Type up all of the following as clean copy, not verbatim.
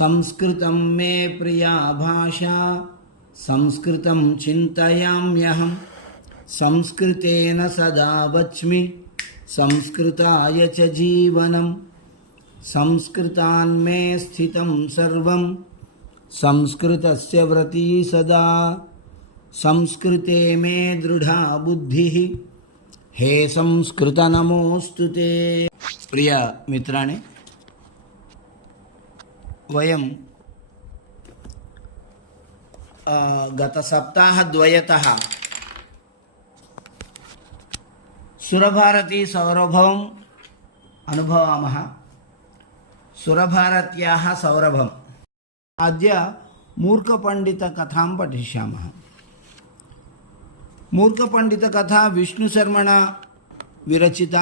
సంస్కృతం మే ప్రియా భాషా సంస్కృతం చింతయామ్యహం సంస్కృతేన సదా వచ్మి సంస్కృతాయ చ జీవనం సంస్కృతాన్మే స్థితం సర్వం సంస్కృతస్య వ్రతీ సదా సంస్కృతే మే దృఢా బుద్ధిః హే సంస్కృత నమోస్తుతే. ప్రియ మిత్రాణి, వయం గత సప్తాహద్వయతః సురభారతీ సౌరభం అనుభవామः. సురభారత్యాः సౌరభం. అద్య మూర్ఖపండితకథాం పఠిష్యామः. మూర్ఖపండితకథా విష్ణుశర్మణ విరచిత.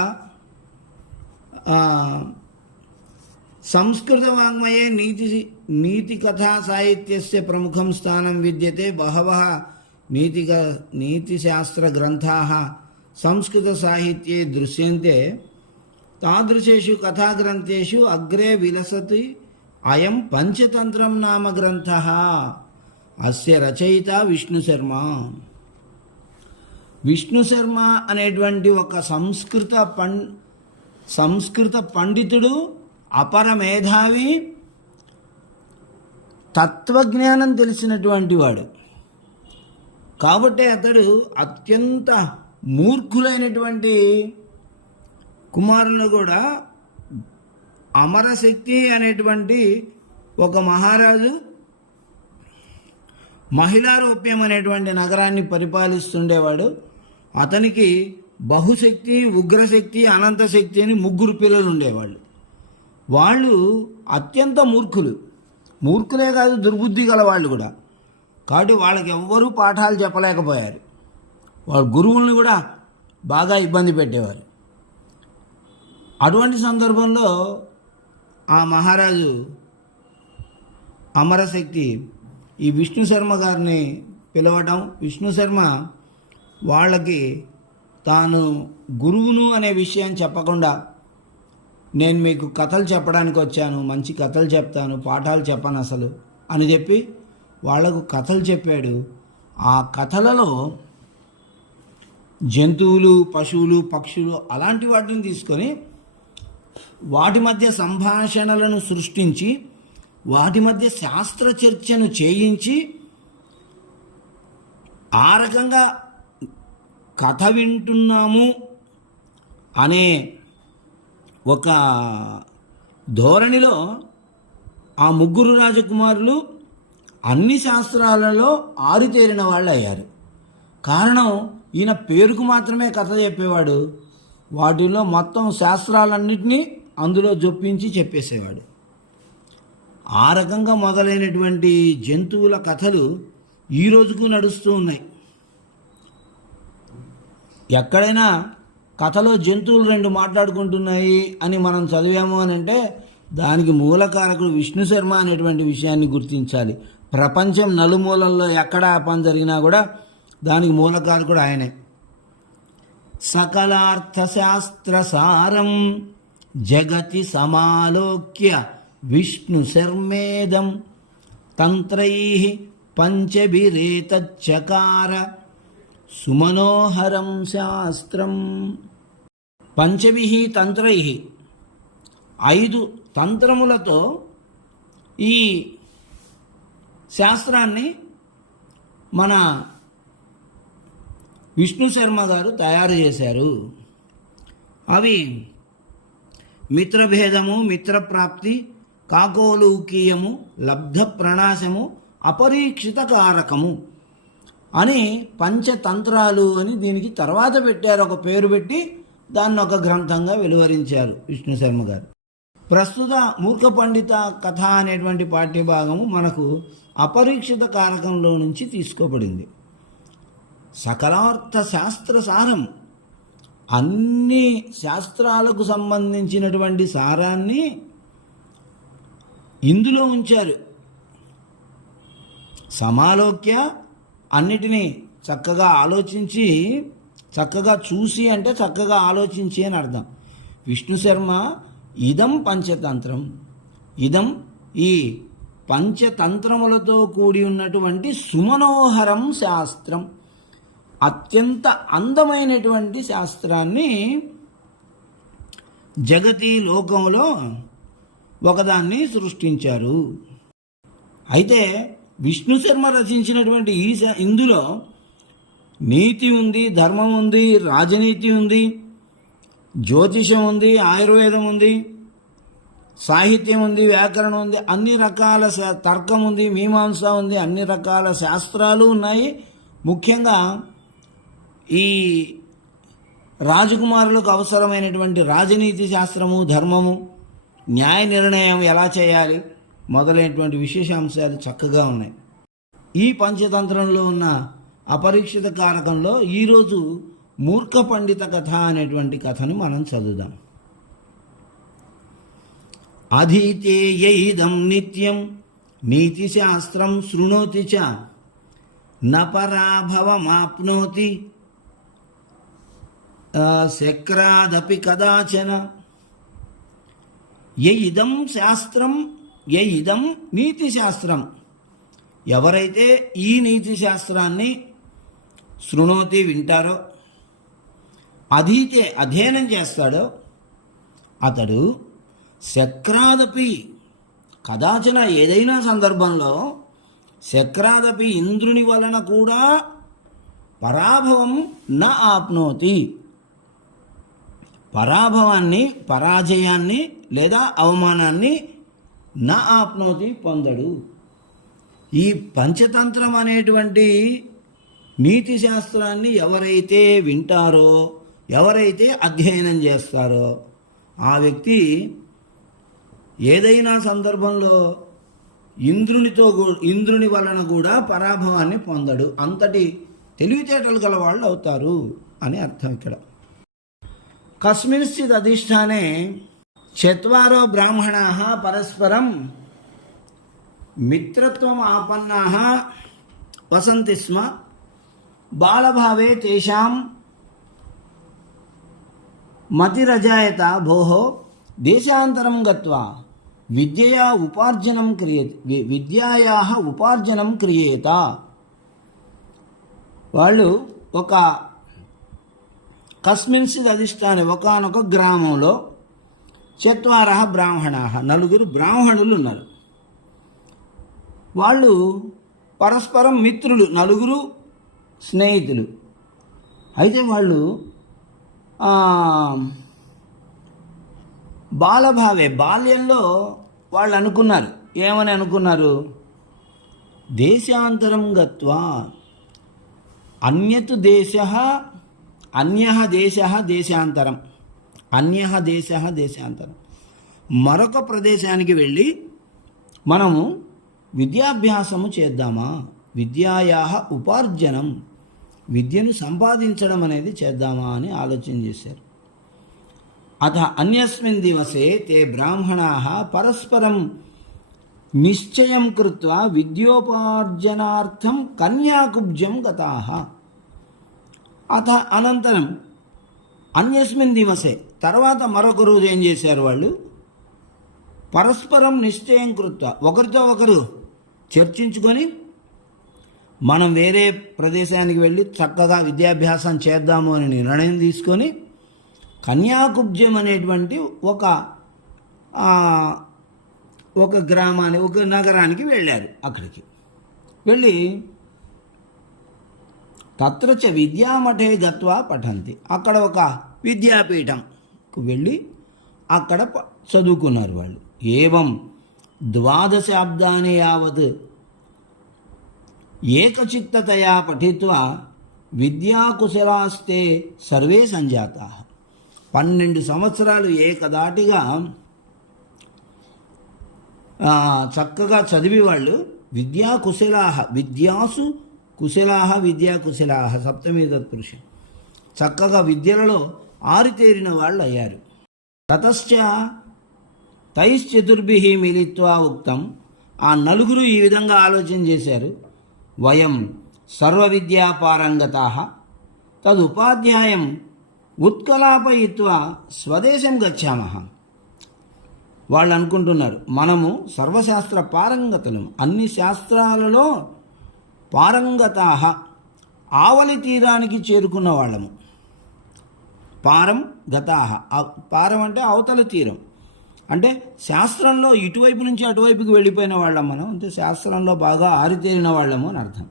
సంస్కృతవాङ्मये नीतिकथा साहित्यस्य प्रमुखं स्थानं विद्यते. बहवः नीतिशास्त्रग्रन्थाः संस्कृतसाहित्ये दृश्यन्ते. तादृशेषु कथाग्रन्थेषु अग्रे विलसति अयं पंचतन्त्रं नाम ग्रन्थः. अस्य रचयिता विष्णुशर्म. విష్ణుశర్మ అనేటువంటి ఒక సంస్కృత పండితుడు, అపర మేధావి, తత్వజ్ఞానం తెలిసినటువంటి వాడు. కాబట్టి అతడు అత్యంత మూర్ఖులైనటువంటి కుమారులను కూడా అమరశక్తి అనేటువంటి ఒక మహారాజు మహిళారోప్యం అనేటువంటి నగరాన్ని పరిపాలిస్తుండేవాడు. అతనికి బహుశక్తి, ఉగ్రశక్తి, అనంతశక్తి అని 3 పిల్లలు ఉండేవాళ్ళు. వాళ్ళు అత్యంత మూర్ఖులే కాదు, దుర్బుద్ధి గల వాళ్ళు కూడా. కాబట్టి వాళ్ళకి ఎవ్వరూ పాఠాలు చెప్పలేకపోయారు. వాళ్ళ గురువులను కూడా బాగా ఇబ్బంది పెట్టేవారు. అటువంటి సందర్భంలో ఆ మహారాజు అమరశక్తి ఈ విష్ణుశర్మ గారిని పిలవడం, విష్ణుశర్మ వాళ్ళకి తాను గురువును అనే విషయం చెప్పకుండా, నేను మీకు కథలు చెప్పడానికి వచ్చాను, మంచి కథలు చెప్తాను, పాఠాలు చెప్పను అసలు అని చెప్పి వాళ్లకు కథలు చెప్పాడు. ఆ కథలలో జంతువులు, పశువులు, పక్షులు అలాంటి వాటిని తీసుకొని వాటి మధ్య సంభాషణలను సృష్టించి వాటి మధ్య శాస్త్ర చర్చను చేయించి ఆ రకంగా కథ వింటున్నాము అనే ఒక ధోరణిలో ఆ 3 రాజకుమారులు అన్ని శాస్త్రాలలో ఆరితేరిన వాళ్ళు అయ్యారు. కారణం, ఈయన పేరుకు మాత్రమే కథ చెప్పేవాడు, వాటిలో మొత్తం శాస్త్రాలన్నింటినీ అందులో జొప్పించి చెప్పేసేవాడు. ఆ రకంగా మొదలైనటువంటి జంతువుల కథలు ఈ రోజుకు నడుస్తూ ఉన్నాయి. ఎక్కడైనా కథలో జంతువులు 2 మాట్లాడుకుంటున్నాయి అని మనం చదివాము అని అంటే దానికి మూలకారకుడు విష్ణుశర్మ అనేటువంటి విషయాన్ని గుర్తించాలి. ప్రపంచం నలుమూలల్లో ఎక్కడ పని జరిగినా కూడా దానికి మూలకారకుడు ఆయనే. సకలార్థశాస్త్రసారం జగతి సమాలోక్య విష్ణుశర్మేదం తంత్రైః పంచభిరేతచ్చకార సుమనోహరం శాస్త్రం. పంచభిః తంత్రైః 5 తంత్రములతో ఈ శాస్త్రాన్ని మన విష్ణుశర్మ గారు తయారు చేశారు. అవి మిత్రభేదము, మిత్రప్రాప్తి, కాకోలూకీయము, లబ్ధ ప్రణాశము, అపరీక్షిత కారకము అని పంచతంత్రాలు అని దీనికి తర్వాత పెట్టారు. ఒక పేరు పెట్టి దాన్ని ఒక గ్రంథంగా వెలువరించారు విష్ణుశర్మ గారు. ప్రస్తుత మూర్ఖ పండిత కథ అనేటువంటి పాఠ్యభాగము మనకు అపరీక్షిత కారకంలో నుంచి తీసుకోబడింది. సకలార్థ శాస్త్రసారం, అన్ని శాస్త్రాలకు సంబంధించినటువంటి సారాన్ని ఇందులో ఉంచారు. సమాలోక్య, అన్నిటినీ చక్కగా ఆలోచించి, చక్కగా చూసి అంటే చక్కగా ఆలోచించి అని అర్థం. విష్ణుశర్మ ఇదం పంచతంత్రం, ఇదం ఈ పంచతంత్రములతో కూడి ఉన్నటువంటి సుమనోహరం శాస్త్రం, అత్యంత అందమైనటువంటి శాస్త్రాన్ని జగతి లోకంలో ఒకదాన్ని సృష్టించారు. అయితే విష్ణు శర్మ రచించినటువంటి ఇందులో నీతి ఉంది, ధర్మం ఉంది, రాజనీతి ఉంది, జ్యోతిషం ఉంది, ఆయుర్వేదం ఉంది, సాహిత్యం ఉంది, వ్యాకరణం ఉంది, అన్ని రకాల తర్కం ఉంది, మీమాంస ఉంది, అన్ని రకాల శాస్త్రాలు ఉన్నాయి. ముఖ్యంగా ఈ రాజకుమారులకు అవసరమైనటువంటి రాజనీతి శాస్త్రము, ధర్మము, న్యాయ నిర్ణయం ఎలా చేయాలి మొదలైనటువంటి విశేషాంశాలు చక్కగా ఉన్నాయి. ఈ పంచతంత్రంలో ఉన్న అపరీక్షిత కారకంలో ఈరోజు మూర్ఖ పండిత కథ అనేటువంటి కథను మనం చదువుదాం. అధీతేయైదం నిత్యం నీతిశాస్త్రం శృణోతి చ న పరాభవమాప్నోతి శక్రాదపి కదాచన. ఇదం శాస్త్రం, ఇదం నీతిశాస్త్రం. ఎవరైతే ఈ నీతి శాస్త్రాన్ని శృణోతి వింటారో, అధీతే అధ్యయనం చేస్తాడో, అతడు శక్రాదపి కదాచన ఏదైనా సందర్భంలో శక్రాదపి ఇంద్రుని వలన కూడా పరాభవం న ఆప్నోతి, పరాభవాన్ని, పరాజయాన్ని లేదా అవమానాన్ని న ఆప్నోతి పొందడు. ఈ పంచతంత్రం అనేటువంటి నీతి శాస్త్రాన్ని ఎవరైతే వింటారో, ఎవరైతే అధ్యయనం చేస్తారో ఆ వ్యక్తి ఏదైనా సందర్భంలో ఇంద్రుని వలన కూడా పరాభవాన్ని పొందడు. అంతటి తెలివితేటలు గల వాళ్ళు అవుతారు అని అర్థం ఇక్కడ. కస్మిన్శ్చిద్ అధిష్టానే చత్వారో బ్రాహ్మణాః పరస్పరం మిత్రత్వం ఆపన్నాః వసంతి స్మ. బాలభావే తేషాం మతిరజాయత భోః దేశాంతరం గత్వా విద్యాయాః ఉపార్జనం క్రియేత. వాళ్ళు ఒక కస్మిన్చిద్ అధిష్టానే ఒకానొక గ్రామంలో చత్వారః బ్రాహ్మణాః నలుగురు బ్రాహ్మణులు ఉన్నారు. వాళ్ళు పరస్పరం మిత్రులు, నలుగురు స్నేహితులు. అయితే వాళ్ళు బాల్యంలో వాళ్ళు అనుకున్నారు, ఏమని అనుకున్నారు? దేశాంతరం గత్వా అన్యత్ దేశః అన్యః దేశః దేశాంతరం, అన్యః దేశః దేశాంతరం, మరొక ప్రదేశానికి వెళ్ళి మనము విద్యాభ్యాసము చేద్దామా, విద్యాయాః ఉపార్జనం, విద్యను సంపాదించడం అనేది చేద్దామా అని ఆలోచన చేశారు. అథ అన్యస్మిన్ దివసే తే బ్రాహ్మణాః పరస్పరం నిశ్చయం కృత్వా విద్యోపార్జనార్థం కన్యాకుబ్జం గతాః. అథ అనంతరం అన్యస్మిన్ దివసే, తర్వాత మరొక రోజు ఏం చేశారు వాళ్ళు? పరస్పరం నిశ్చయం కృత్వా, ఒకరితో ఒకరు చర్చించుకొని మనం వేరే ప్రదేశానికి వెళ్ళి చక్కగా విద్యాభ్యాసం చేద్దాము అని నిర్ణయం తీసుకొని కన్యాకుబ్జం అనేటువంటి ఒక గ్రామానికి, ఒక నగరానికి వెళ్ళారు. అక్కడికి వెళ్ళి తత్రచ విద్యామఠే గత్వా పఠంతి, అక్కడ ఒక విద్యాపీఠంకు వెళ్ళి అక్కడ చదువుకున్నారు వాళ్ళు. ఏవం 12 శతాబ్దాని యావత్ ఏకచిత్తతయా పఠిత్వా విద్యాకుశలాస్తే సర్వే సంజాతాః. 12 సంవత్సరాలు ఏకదాటిగా చక్కగా చదివి వాళ్ళు విద్యాకుశలాః, విద్యాసు కుశలాః విద్యాకుశలాః సప్తమీ తత్పురుషం, చక్కగా విద్యలలో ఆరితేరిన వాళ్ళు అయ్యారు. తతశ్చ తైశ్చతుర్భిః మిలిత్వా ఉక్తం, ఆ నలుగురు ఈ విధంగా ఆలోచన చేశారు. వయం సర్వ విద్యా పారంగతాః తదుపాధ్యాయం ఉత్కలాపయిత్వా స్వదేశం గచ్చామః. వాళ్ళు అనుకుంటున్నారు మనము సర్వశాస్త్ర పారంగతులము, అన్ని శాస్త్రాలలో పారంగతాహ, ఆవలి తీరానికి చేరుకున్న వాళ్ళము. పారం గతాహ, పారం అంటే అవతల తీరం, అంటే శాస్త్రంలో ఇటువైపు నుంచి అటువైపుకి వెళ్ళిపోయిన వాళ్ళం మనం, అంటే శాస్త్రంలో బాగా ఆరితేరిన వాళ్ళము అని అర్థం.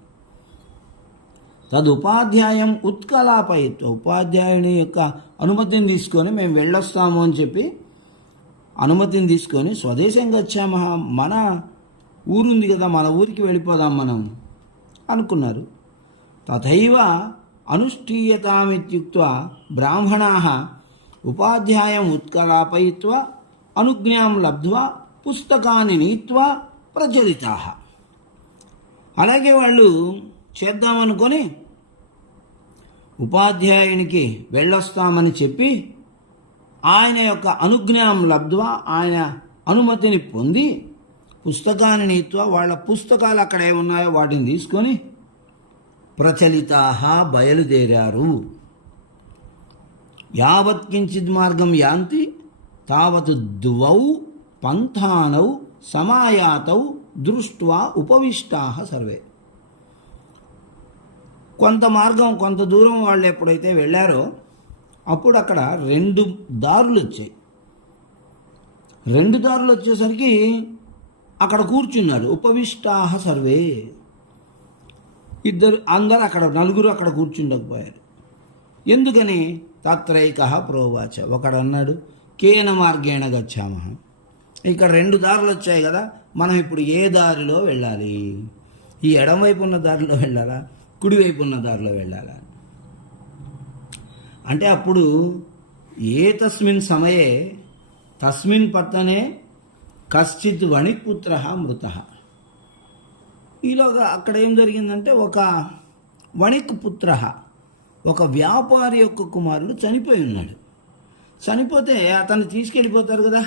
తదుపాధ్యాయం ఉత్కలాపయిత్వ, ఉపాధ్యాయుని యొక్క అనుమతిని తీసుకొని మేము వెళ్ళొస్తాము అని చెప్పి అనుమతిని తీసుకొని స్వదేశం గచ్చామహ, మన ఊరుంది కదా, మన ఊరికి వెళ్ళిపోదాం మనం అనుకున్నారు. తథైవ అనుష్ఠీయతామిత్యుక్త్వా బ్రాహ్మణాః ఉపాధ్యాయం ఉత్కలాపయిత్వ అనుజ్ఞాం లబ్ధ్వా పుస్తకాన్ని నీత్వా ప్రచలితాః. అలాగే వాళ్ళు చేద్దామనుకొని ఉపాధ్యాయునికి వెళ్ళొస్తామని చెప్పి ఆయన యొక్క అనుజ్ఞాం లబ్ధ్వా, ఆయన అనుమతిని పొంది పుస్తకాన్ని నీత్వా, వాళ్ళ పుస్తకాలు అక్కడ ఏమున్నాయో వాటిని తీసుకొని ప్రచలితాః బయలుదేరారు. యావత్ కించిత్ మార్గం యాంతి తావత్ ద్వౌ పంథానౌ సమాయాతౌ దృష్ట్వా ఉపవిష్టాః సర్వే. కొంత మార్గం, కొంత దూరం వాళ్ళు ఎప్పుడైతే వెళ్ళారో అప్పుడు అక్కడ 2 దారులు వచ్చాయి. 2 దారులు వచ్చేసరికి అక్కడ కూర్చున్నారు. ఉపవిష్టాః సర్వే, అందరూ అక్కడ, నలుగురు అక్కడ కూర్చుండకపోయారు. ఎందుకని? తత్రైకః ప్రోవాచ, ఒకడు అన్నాడు కేన మార్గేణ గచ్చామః, ఇక్కడ 2 దారులు వచ్చాయి కదా, మనం ఇప్పుడు ఏ దారిలో వెళ్ళాలి? ఈ ఎడమవైపు ఉన్న దారిలో వెళ్ళాలా, కుడివైపు ఉన్న దారిలో వెళ్ళాలా? అంటే అప్పుడు ఏ తస్మిన్ సమయే తస్మిన్ పట్టణే కశ్చిత్ వణిక్పుత్ర మృతః. ఈలోగా అక్కడ ఏం జరిగిందంటే, ఒక వణిక్ పుత్ర, ఒక వ్యాపారి యొక్క కుమారుడు చనిపోయి ఉన్నాడు. చనిపోతే అతన్ని తీసుకెళ్ళిపోతారు కదా.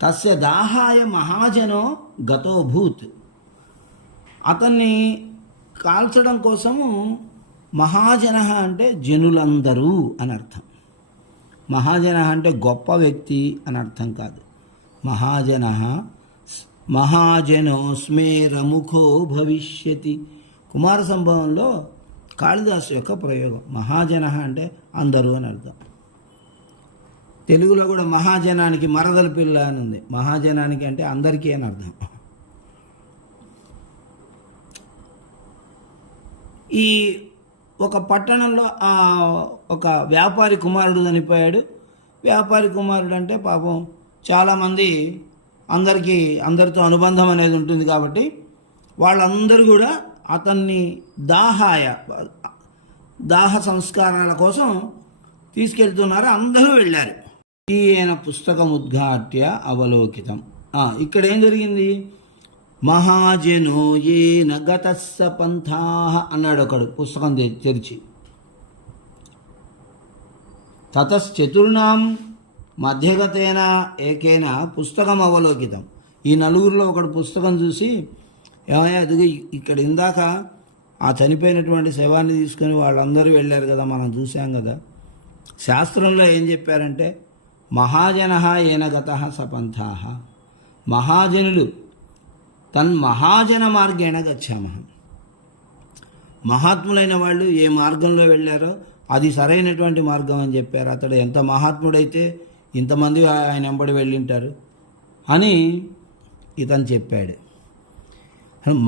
తస్య దాహాయ మహాజనో గతోభూత్, అతన్ని కాల్చడం కోసము మహాజన అంటే జనులందరూ అని అర్థం. మహాజన అంటే గొప్ప వ్యక్తి అని అర్థం కాదు. మహాజన మహాజనో స్మేరముఖో భవిష్యతి, కుమార సంభవంలో కాళిదాసు యొక్క ప్రయోగం. మహాజన అంటే అందరూ అని అర్థం. తెలుగులో కూడా మహాజనానికి మరదల పిల్ల అని ఉంది. మహాజనానికి అంటే అందరికీ అని అర్థం. ఈ ఒక పట్టణంలో ఒక వ్యాపారి కుమారుడు చనిపోయాడు. వ్యాపారి కుమారుడు అంటే పాపం చాలామంది, అందరితో అనుబంధం అనేది ఉంటుంది కాబట్టి వాళ్ళందరూ కూడా అతన్ని దాహ సంస్కారాల కోసం తీసుకెళ్తున్నారు. అందరూ వెళ్ళారు. ఈయన పుస్తకం ఉద్ఘాట్య అవలోకితం. ఇక్కడ ఏం జరిగింది? మహాజనో ఏన గతస్స పంథాః అన్నాడు ఒకడు పుస్తకం తెరిచి. తతశ్చతుర్ణాం మధ్యగతేన ఏకేన పుస్తకం అవలోకితం. ఈ నలుగురిలో ఒకడు పుస్తకం చూసి, ఏమయ్యా అది ఇక్కడ ఇందాక ఆ చనిపోయినటువంటి శవాన్ని తీసుకొని వాళ్ళందరూ వెళ్ళారు కదా, మనం చూసాం కదా, శాస్త్రంలో ఏం చెప్పారంటే మహాజనః ఏన గతః స పంథాః, మహాజనులు తన్మహాజన మార్గేణ గచ్చామః, మహాత్ములైన వాళ్ళు ఏ మార్గంలో వెళ్ళారో అది సరైనటువంటి మార్గం అని చెప్పారు. అతడు ఎంత మహాత్ముడైతే ఇంతమంది ఆయన వెంబడి వెళ్ళింటారు అని ఇతను చెప్పాడు.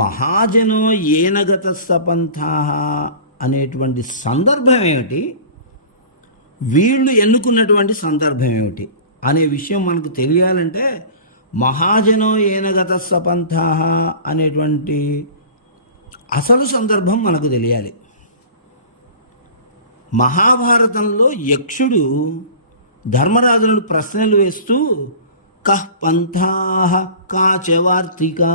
మహాజనో ఏన గతస్స పంథాః అనేటువంటి సందర్భం ఏమిటి, వీళ్ళు ఎన్నుకున్నటువంటి సందర్భం ఏమిటి అనే విషయం మనకు తెలియాలంటే మహాజనో ఏన గతస్స పంథాః అనేటువంటి అసలు సందర్భం మనకు తెలియాలి. మహాభారతంలో యక్షుడు ధర్మరాజులను ప్రశ్నలు వేస్తూ కః పంథాః కా చ వార్తికా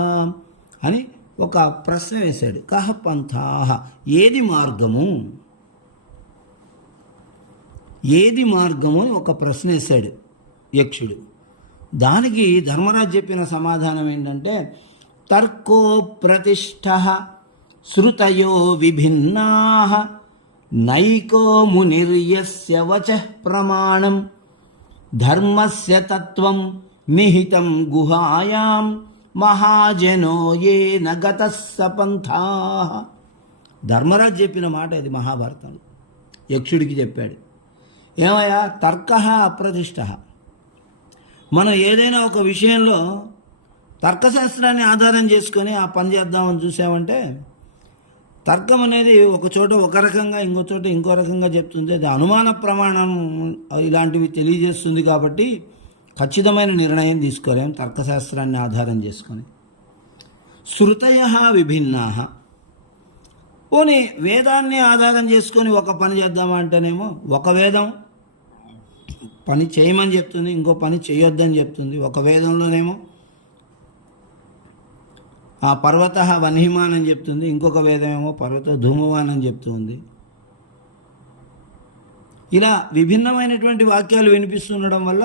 అని ఒక ప్రశ్న వేశాడు. కః పంథాః, ఏది మార్గము, ఏది మార్గము అని ఒక ప్రశ్న వేశాడు యక్షుడు. దానికి ధర్మరాజు చెప్పిన సమాధానం ఏంటంటే తర్కో ప్రతిష్ఠః శృతయో విభిన్నాః నైకో మునిర్యస్య వచః ప్రమాణం ధర్మస్య తత్వం నిహితం గుహాయాం మహాజనో ఏ నగత సపంథా. ధర్మరాజు చెప్పిన మాట ఇది మహాభారతంలో. యక్షుడికి చెప్పాడు, ఏమయ్యా, తర్క అప్రతిష్ట. మనం ఏదైనా ఒక విషయంలో తర్కశాస్త్రాన్ని ఆధారం చేసుకొని ఆ పని చేద్దామని చూసామంటే, తర్కం అనేది ఒక చోట ఒక రకంగా ఇంకో చోట ఇంకో రకంగా చెప్తుంది. అది అనుమాన ప్రమాణం ఇలాంటివి తెలియజేస్తుంది. కాబట్టి ఖచ్చితమైన నిర్ణయం తీసుకోలేం తర్కశాస్త్రాన్ని ఆధారం చేసుకొని. శృతయ విభిన్నా. పోనీ వేదాన్ని ఆధారం చేసుకొని ఒక పని చేద్దామంటేనేమో ఒక వేదం పని చేయమని చెప్తుంది, ఇంకో పని చేయొద్దని చెప్తుంది. ఒక వేదంలోనేమో ఆ పర్వత వన్హిమాన్ అని చెప్తుంది, ఇంకొక వేదమేమో పర్వత ధూమవాన్ అని చెప్తుంది. ఇలా విభిన్నమైనటువంటి వాక్యాలు వినిపిస్తుండడం వల్ల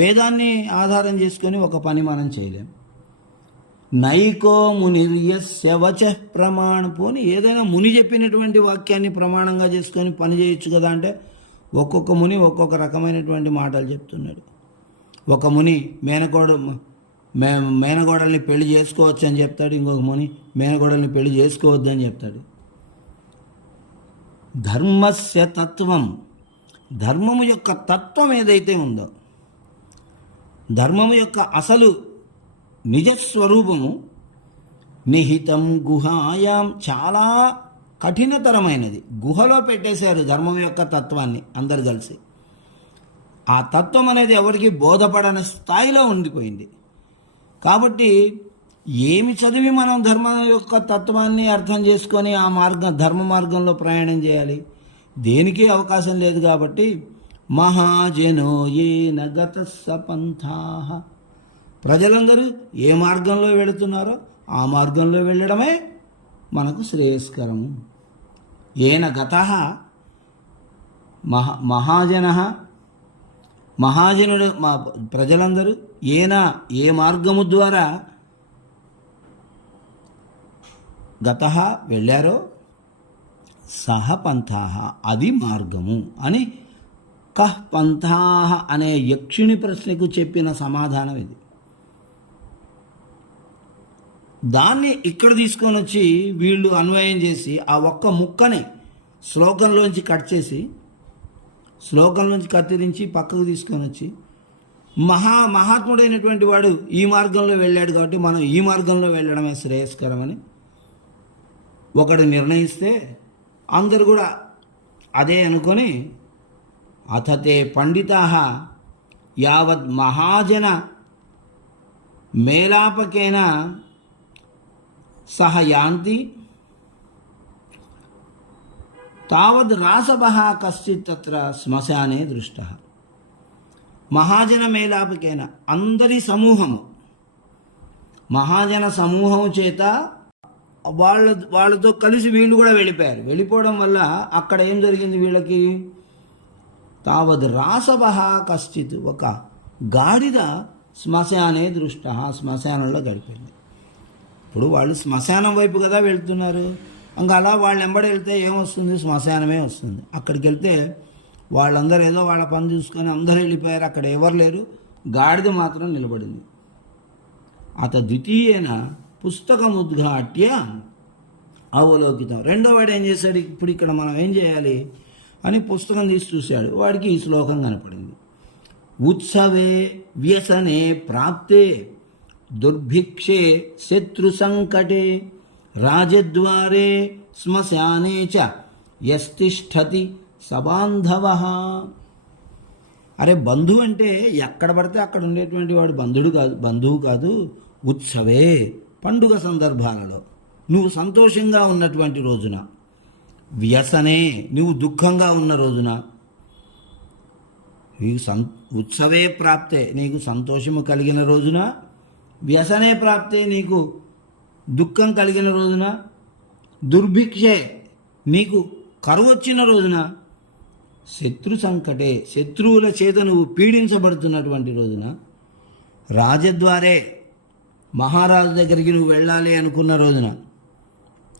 వేదాన్ని ఆధారం చేసుకొని ఒక పని మనం చేయలేం. నైకో మునిర్యస్య వచః ప్రమాణ. పోని ఏదైనా ముని చెప్పినటువంటి వాక్యాన్ని ప్రమాణంగా చేసుకొని పని చేయొచ్చు కదా అంటే, ఒక్కొక్క ముని ఒక్కొక్క రకమైనటువంటి మాటలు చెప్తున్నాడు. ఒక ముని మేనగోడల్ని పెళ్లి చేసుకోవచ్చు అని చెప్తాడు, ఇంకొక ముని మేనగోడల్ని పెళ్లి చేసుకోవద్దని చెప్తాడు. ధర్మస్య తత్వం, ధర్మము యొక్క తత్వం ఏదైతే ఉందో, ధర్మము యొక్క అసలు నిజస్వరూపము నిహితం గుహాయాం, చాలా కఠినతరమైనది. గుహలో పెట్టేశారు ధర్మం యొక్క తత్వాన్ని అందరు కలిసి. ఆ తత్వం అనేది ఎవరికి బోధపడని స్థాయిలో ఉండిపోయింది. కాబట్టి ఏమి చదివి మనం ధర్మం యొక్క తత్వాన్ని అర్థం చేసుకొని ఆ ధర్మ మార్గంలో ప్రయాణం చేయాలి? దేనికి అవకాశం లేదు. కాబట్టి మహాజనో ఏ నగత సపంథా, ప్రజలందరూ ఏ మార్గంలో వెళుతున్నారో ఆ మార్గంలో వెళ్ళడమే మనకు శ్రేయస్కరము. ఏన గతః మహాజనుడు మా ప్రజలందరూ ఏ మార్గము ద్వారా గతః వెళ్ళారో సహ పంథాః, అది మార్గము అని కహ్ పంథాః అనే యక్షుని ప్రశ్నకు చెప్పిన సమాధానం ఇది. దాన్ని ఇక్కడ తీసుకొని వచ్చి వీళ్ళు అన్వయం చేసి ఆ ఒక్క ముక్కని శ్లోకంలోంచి కట్ చేసి, శ్లోకంలోంచి కత్తిరించి పక్కకు తీసుకొని వచ్చి, మహాత్ముడైనటువంటి వాడు ఈ మార్గంలో వెళ్ళాడు కాబట్టి మనం ఈ మార్గంలో వెళ్ళడమే శ్రేయస్కరమని ఒకడు నిర్ణయిస్తే అందరూ కూడా అదే అనుకొని, అథతే పండితాః యావద్ మహాజన మేలాపకేన సహ యాంతి తావద్ రాసభః కశ్చిత్ తత్ర శ్మశానే దృష్టః. మహాజన మేలాపకేన, అందరి మహాజన సమూహం చేత వాళ్ళతో కలిసి వీళ్ళు కూడా వెళ్ళిపోయారు. వెళ్ళిపోవడం వల్ల అక్కడ ఏం జరిగింది వీళ్ళకి? తావద్ రాసభః కశ్చిత్, ఒక గాడిద శ్మశానే దృష్టః, శ్మశానంలో గడిపోయింది. ఇప్పుడు వాళ్ళు శ్మశానం వైపు కదా వెళ్తున్నారు. ఇంకా అలా వాళ్ళు వెంబడి వెళ్తే ఏమొస్తుంది? శ్మశానమే వస్తుంది. అక్కడికి వెళ్తే వాళ్ళందరూ ఏదో వాళ్ళ పని చూసుకొని అందరూ వెళ్ళిపోయారు. అక్కడ ఎవరు లేరు, గాడిద మాత్రం నిలబడింది. అత ద్వితీయేన పుస్తకం ఉద్ఘాట్య అవలోకితం. రెండో వాడు ఏం చేశాడు? ఇప్పుడు ఇక్కడ మనం ఏం చేయాలి అని పుస్తకం తీసి చూశాడు. వాడికి ఈ శ్లోకం కనపడింది. ఉత్సవే వ్యసనే ప్రాప్తే దుర్భిక్షే శత్రు సంకటే రాజద్వారే శ్మశానే చ యస్తిష్ఠతి సబాంధవః. అరే, బంధువు అంటే ఎక్కడ పడితే అక్కడ ఉండేటువంటి వాడు బంధువు కాదు. ఉత్సవే, పండుగ సందర్భాలలో నువ్వు సంతోషంగా ఉన్నటువంటి రోజున, వ్యసనే, నువ్వు దుఃఖంగా ఉన్న రోజున, నీకు ఉత్సవే ప్రాప్తే, నీకు సంతోషము కలిగిన రోజున, వ్యసనే ప్రాప్తే, నీకు దుఃఖం కలిగిన రోజున, దుర్భిక్షే, నీకు కరువు వచ్చిన రోజున, శత్రు సంకటే, శత్రువుల చేత నువ్వు పీడించబడుతున్నటువంటి రోజున, రాజద్వారే, మహారాజు దగ్గరికి నువ్వు వెళ్ళాలి అనుకున్న రోజున,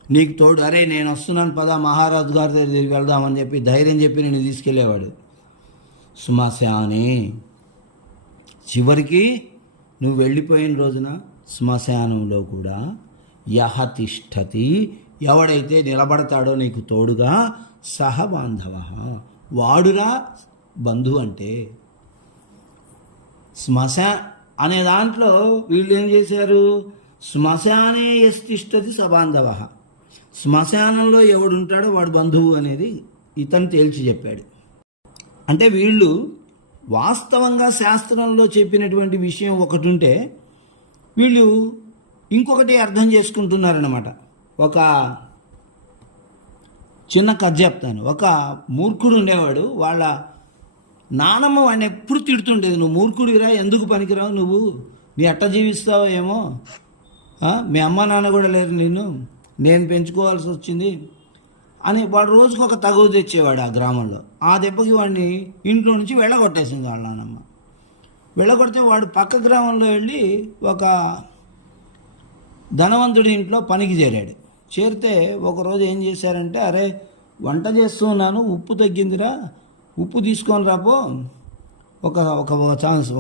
నీకు తోడు అరే నేను వస్తున్నాను పదా మహారాజు గారి దగ్గరికి వెళ్దామని చెప్పి ధైర్యం చెప్పి నేను తీసుకెళ్ళేవాడు. శ్మశానే, చివరికి నువ్వు వెళ్ళిపోయిన రోజున శ్మశానంలో కూడా యహ తిష్టతి, ఎవడైతే నిలబడతాడో నీకు తోడుగా, సహ బాంధవ, వాడురా బంధువు అంటే. అనే దాంట్లో వీళ్ళు ఏం చేశారు, శ్మశానే ఎస్తిష్టతి సబాంధవ, శ్మశానంలో ఎవడుంటాడో వాడు బంధువు అనేది ఇతను తేల్చి చెప్పాడు. అంటే వీళ్ళు వాస్తవంగా శాస్త్రంలో చెప్పినటువంటి విషయం ఒకటి ఉంటే వీళ్ళు ఇంకొకటి అర్థం చేసుకుంటున్నారన్నమాట. ఒక చిన్న కథ చెప్తాను. ఒక మూర్ఖుడు ఉండేవాడు, వాళ్ళ నానమ్మ వాడిని ఎప్పుడు తిడుతుండేది, నువ్వు మూర్ఖుడిరా, ఎందుకు పనికిరావు, నువ్వు నీ ఎట్ట జీవిస్తావో ఏమో, మీ అమ్మ నాన్న కూడా లేరు, నేను పెంచుకోవాల్సి వచ్చింది అని వాడు రోజుకు ఒక తగువ తెచ్చేవాడు ఆ గ్రామంలో. ఆ దెబ్బకి వాడిని ఇంట్లో నుంచి వెళ్ళగొట్టేసింది వాళ్ళ నాన్నమ్మ. వెళ్ళగొడితే వాడు పక్క గ్రామంలో వెళ్ళి ఒక ధనవంతుడి ఇంట్లో పనికి చేరాడు. చేరితే ఒకరోజు ఏం చేశారంటే, అరే వంట చేస్తూ ఉన్నాను, ఉప్పు తగ్గిందిరా, ఉప్పు తీసుకొని రాపో,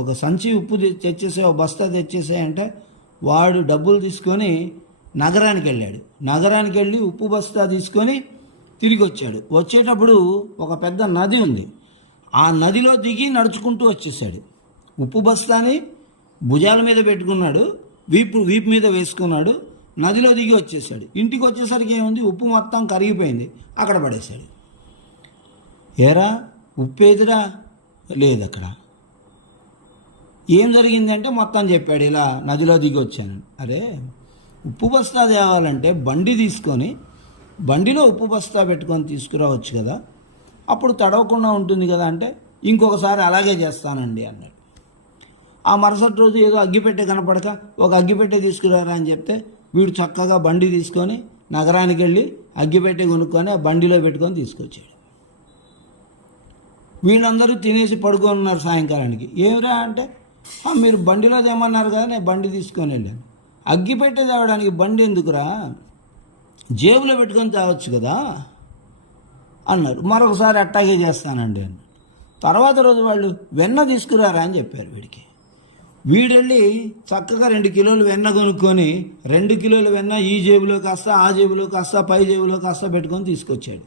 ఒక సంచి ఉప్పు తెచ్చేసే, ఒక బస్తా తెచ్చేసే అంటే వాడు డబ్బులు తీసుకొని నగరానికి వెళ్ళాడు. నగరానికి వెళ్ళి ఉప్పు బస్తా తీసుకొని తిరిగి వచ్చాడు. వచ్చేటప్పుడు ఒక పెద్ద నది ఉంది, ఆ నదిలో దిగి నడుచుకుంటూ వచ్చేసాడు. ఉప్పు బస్తాని భుజాల మీద పెట్టుకున్నాడు, వీపు మీద వేసుకున్నాడు, నదిలో దిగి వచ్చేసాడు. ఇంటికి వచ్చేసరికి ఏముంది, ఉప్పు మొత్తం కరిగిపోయింది, అక్కడ పడేశాడు. ఏరా ఉప్పు ఏదిరా, లేదు అక్కడ. ఏం జరిగిందంటే మొత్తం చెప్పాడు, ఇలా నదిలో దిగి వచ్చాను. అరే ఉప్పు బస్తా తేవాలంటే బండి తీసుకొని బండిలో ఉప్పు బస్తా పెట్టుకొని తీసుకురావచ్చు కదా, అప్పుడు తడవకుండా ఉంటుంది కదా అంటే, ఇంకొకసారి అలాగే చేస్తానండి అన్నాడు. ఆ మరుసటి రోజు ఏదో అగ్గిపెట్టె కనపడక ఒక అగ్గిపెట్టె తీసుకురారా అని చెప్తే వీడు చక్కగా బండి తీసుకొని నగరానికి వెళ్ళి అగ్గిపెట్టె కొనుక్కొని ఆ బండిలో పెట్టుకొని తీసుకొచ్చాడు. వీళ్ళందరూ తినేసి పడుకొని ఉన్నారు. సాయంకాలానికి ఏమిరా అంటే, మీరు బండిలో తెమ్మన్నారు కదా, నేను బండి తీసుకొని వెళ్ళాను. అగ్గిపెట్టె తేవడానికి బండి ఎందుకురా, జేబులో పెట్టుకొని తేవచ్చు కదా అన్నారు. మరొకసారి అట్టాగే చేస్తానండి అన్నాడు. తర్వాత రోజు వాళ్ళు వెన్న తీసుకురారా అని చెప్పారు వీడికి. వీడెళ్ళి చక్కగా 2 కిలోలు వెన్న కొనుక్కొని 2 కిలోల వెన్న ఈ జేబులో కాస్త, ఆ జేబులో కాస్త, పై జేబులో కాస్త పెట్టుకొని తీసుకొచ్చాడు.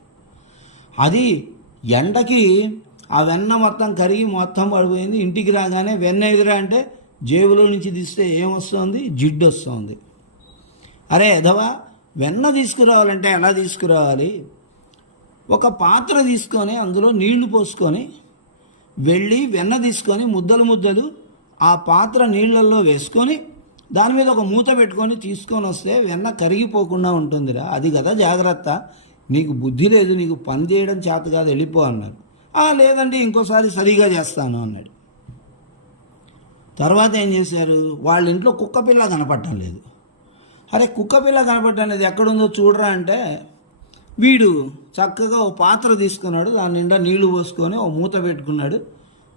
అది ఎండకి ఆ వెన్న మొత్తం కరిగి మొత్తం పడిపోయింది. ఇంటికి రాగానే వెన్న ఎదురా అంటే జేబులో నుంచి తీస్తే ఏమొస్తుంది, జిడ్డు వస్తుంది. అరే ఎదవా, వెన్న తీసుకురావాలంటే ఎలా తీసుకురావాలి, ఒక పాత్ర తీసుకొని అందులో నీళ్లు పోసుకొని వెళ్ళి వెన్న తీసుకొని ముద్దలు ఆ పాత్ర నీళ్ళల్లో వేసుకొని దాని మీద ఒక మూత పెట్టుకొని తీసుకొని వస్తే వెన్న కరిగిపోకుండా ఉంటుందిరా, అది కదా జాగ్రత్త, నీకు బుద్ధి లేదు, నీకు పని చేయడం చేత కాదు, వెళ్ళిపో అన్నారు. లేదండి ఇంకోసారి సరిగా చేస్తాను అన్నాడు. తర్వాత ఏం చేశారు, వాళ్ళ ఇంట్లో కుక్కపిల్ల కనపడటం లేదు. అరే కుక్కపిల్ల కనపడటం లేదు, ఎక్కడుందో చూడరా అంటే వీడు చక్కగా ఓ పాత్ర తీసుకున్నాడు, దాని నిండా నీళ్లు పోసుకొని ఓ మూత పెట్టుకున్నాడు,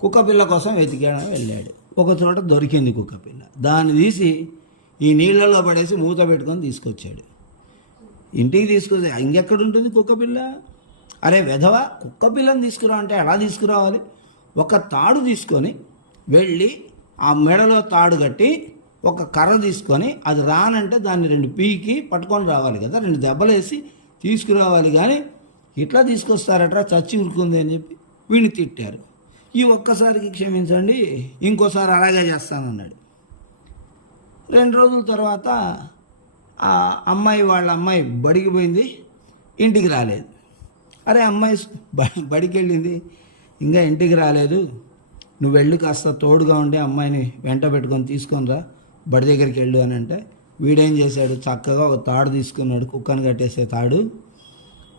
కుక్కపిల్ల కోసం వెతికాడని వెళ్ళాడు. ఒక చోట దొరికింది కుక్కపిల్ల, దాన్ని తీసి ఈ నీళ్ళలో పడేసి మూత పెట్టుకొని తీసుకొచ్చాడు. ఇంటికి తీసుకొచ్చి ఇంకెక్కడుంటుంది కుక్కపిల్ల, అరే వెధవ, కుక్కపిల్లని తీసుకురా అంటే ఎలా తీసుకురావాలి, ఒక తాడు తీసుకొని వెళ్ళి ఆ మెడలో తాడు కట్టి ఒక కర్ర తీసుకొని అది రానంటే దాన్ని 2 పీకి పట్టుకొని రావాలి కదా, 2 దెబ్బలు వేసి తీసుకురావాలి, కానీ ఇట్లా తీసుకొస్తారట్రా, చచ్చి ఉరుకుంది అని చెప్పి వీడిని తిట్టారు. ఈ ఒక్కసారికి క్షమించండి, ఇంకోసారి అలాగే చేస్తానన్నాడు. 2 రోజుల తర్వాత ఆ వాళ్ళ అమ్మాయి బడికి పోయింది, ఇంటికి రాలేదు. అరే అమ్మాయి బడికి వెళ్ళింది, ఇంకా ఇంటికి రాలేదు, నువ్వు వెళ్ళి కాస్త తోడుగా ఉండి అమ్మాయిని వెంట పెట్టుకొని తీసుకొని రా, బడి దగ్గరికి వెళ్ళు అని అంటే వీడేం చేశాడు, చక్కగా ఒక తాడు తీసుకున్నాడు, కుక్కను కట్టేసే తాడు,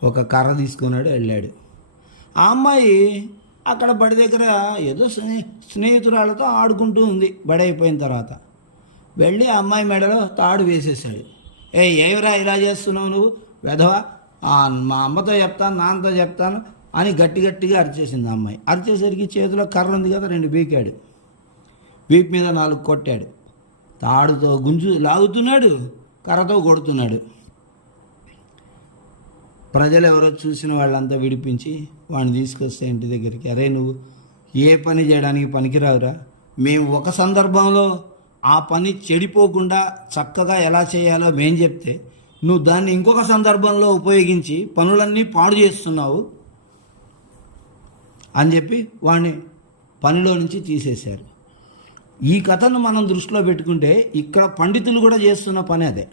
ఒక కర్ర తీసుకున్నాడు, వెళ్ళాడు. ఆ అమ్మాయి అక్కడ బడి దగ్గర ఏదో స్నేహితురాలతో ఆడుకుంటూ ఉంది. బడి అయిపోయిన తర్వాత వెళ్ళి ఆ అమ్మాయి మెడలో తాడు వేసేసాడు. ఏమిరా ఇలా చేస్తున్నావు నువ్వు వెధవా, మా అమ్మతో చెప్తాను, నాన్నతో చెప్తాను అని గట్టిగా అరిచేసింది ఆ అమ్మాయి. అరిచేసరికి చేతిలో కర్ర ఉంది కదా, 2 బీకాడు, వీపు మీద 4 కొట్టాడు, తాడుతో గుంజు లాగుతున్నాడు, కర్రతో కొడుతున్నాడు. ప్రజలు ఎవరో చూసిన వాళ్ళంతా విడిపించి వాడిని తీసుకొస్తే ఇంటి దగ్గరికి, అరే నువ్వు ఏ పని చేయడానికి పనికిరావురా, మేము ఒక సందర్భంలో ఆ పని చెడిపోకుండా చక్కగా ఎలా చేయాలో మేము చెప్తే నువ్వు దాన్ని ఇంకొక సందర్భంలో ఉపయోగించి పనులన్నీ పాడు చేస్తున్నావు అని చెప్పి వాడిని పనిలో నుంచి తీసేశారు. ఈ కథను మనం దృష్టిలో పెట్టుకుంటే ఇక్కడ పండితులు కూడా చేస్తున్న పని అదే.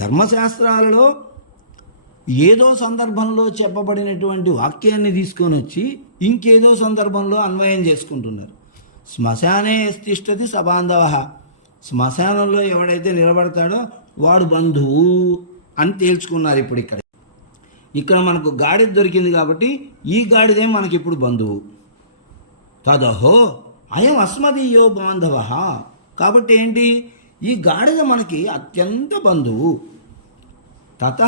ధర్మశాస్త్రాలలో ఏదో సందర్భంలో చెప్పబడినటువంటి వాక్యాన్ని తీసుకొని వచ్చి ఇంకేదో సందర్భంలో అన్వయం చేసుకుంటున్నారు. శ్మశానే తిష్టతి సబాంధవ, శ్మశానంలో ఎవడైతే నిలబడతాడో వాడు బంధువు అని తేల్చుకున్నారు. ఇక్కడ మనకు గాడిద దొరికింది కాబట్టి ఈ గాడిదే మనకి ఇప్పుడు బంధువు. తదహో అయం అస్మదీయో బాంధవ, కాబట్టి ఏంటి, ఈ గాడిద మనకి అత్యంత బంధువు. తత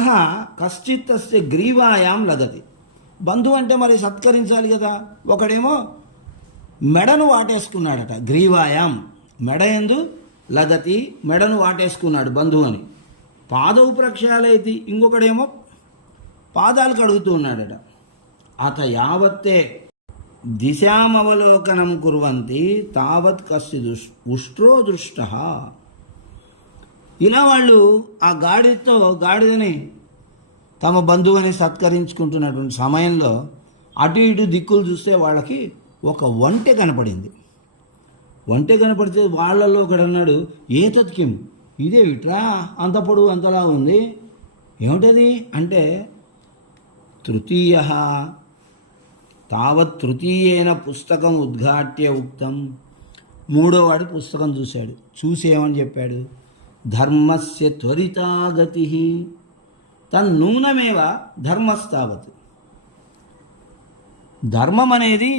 కశ్చిత్ తస్య గ్రీవాయాం లదతి, బంధువు అంటే మరి సత్కరించాలి కదా. ఒకడేమో మెడను వాటేసుకున్నాడట, గ్రీవాయాం మెడయందు లదతి, మెడను వాటేసుకున్నాడు బంధువు అని. పాదవు ప్రక్షాళయతి, ఇంకొకడేమో పాదాలు కడుగుతూ ఉన్నాడట. అత యావత్తే దిశామవలోకనం కుర్వంతి తావత్ కశ్చిద్ ఉష్ట్రో దృష్ట. ఇలా వాళ్ళు ఆ గాడిదని తమ బంధువుని సత్కరించుకుంటున్నటువంటి సమయంలో అటు ఇటు దిక్కులు చూస్తే వాళ్ళకి ఒక ఒంటె కనపడింది. ఒంటె కనపడితే వాళ్ళల్లో ఒకడన్నాడు, ఏ తత్కిం, ఇదే విట్రా అంత పొడుగు అంతలా ఉంది, ఏమిటది అంటే, తృతీయ తావత్ తృతీయేన పుస్తకం ఉద్ఘాట్య ఉక్తం, మూడోవాడి పుస్తకం చూశాడు. చూసి ఏమని చెప్పాడు, ధర్మస్య త్వరితాగతి తన్నూనమేవ ధర్మస్తావత్. ధర్మం అనేది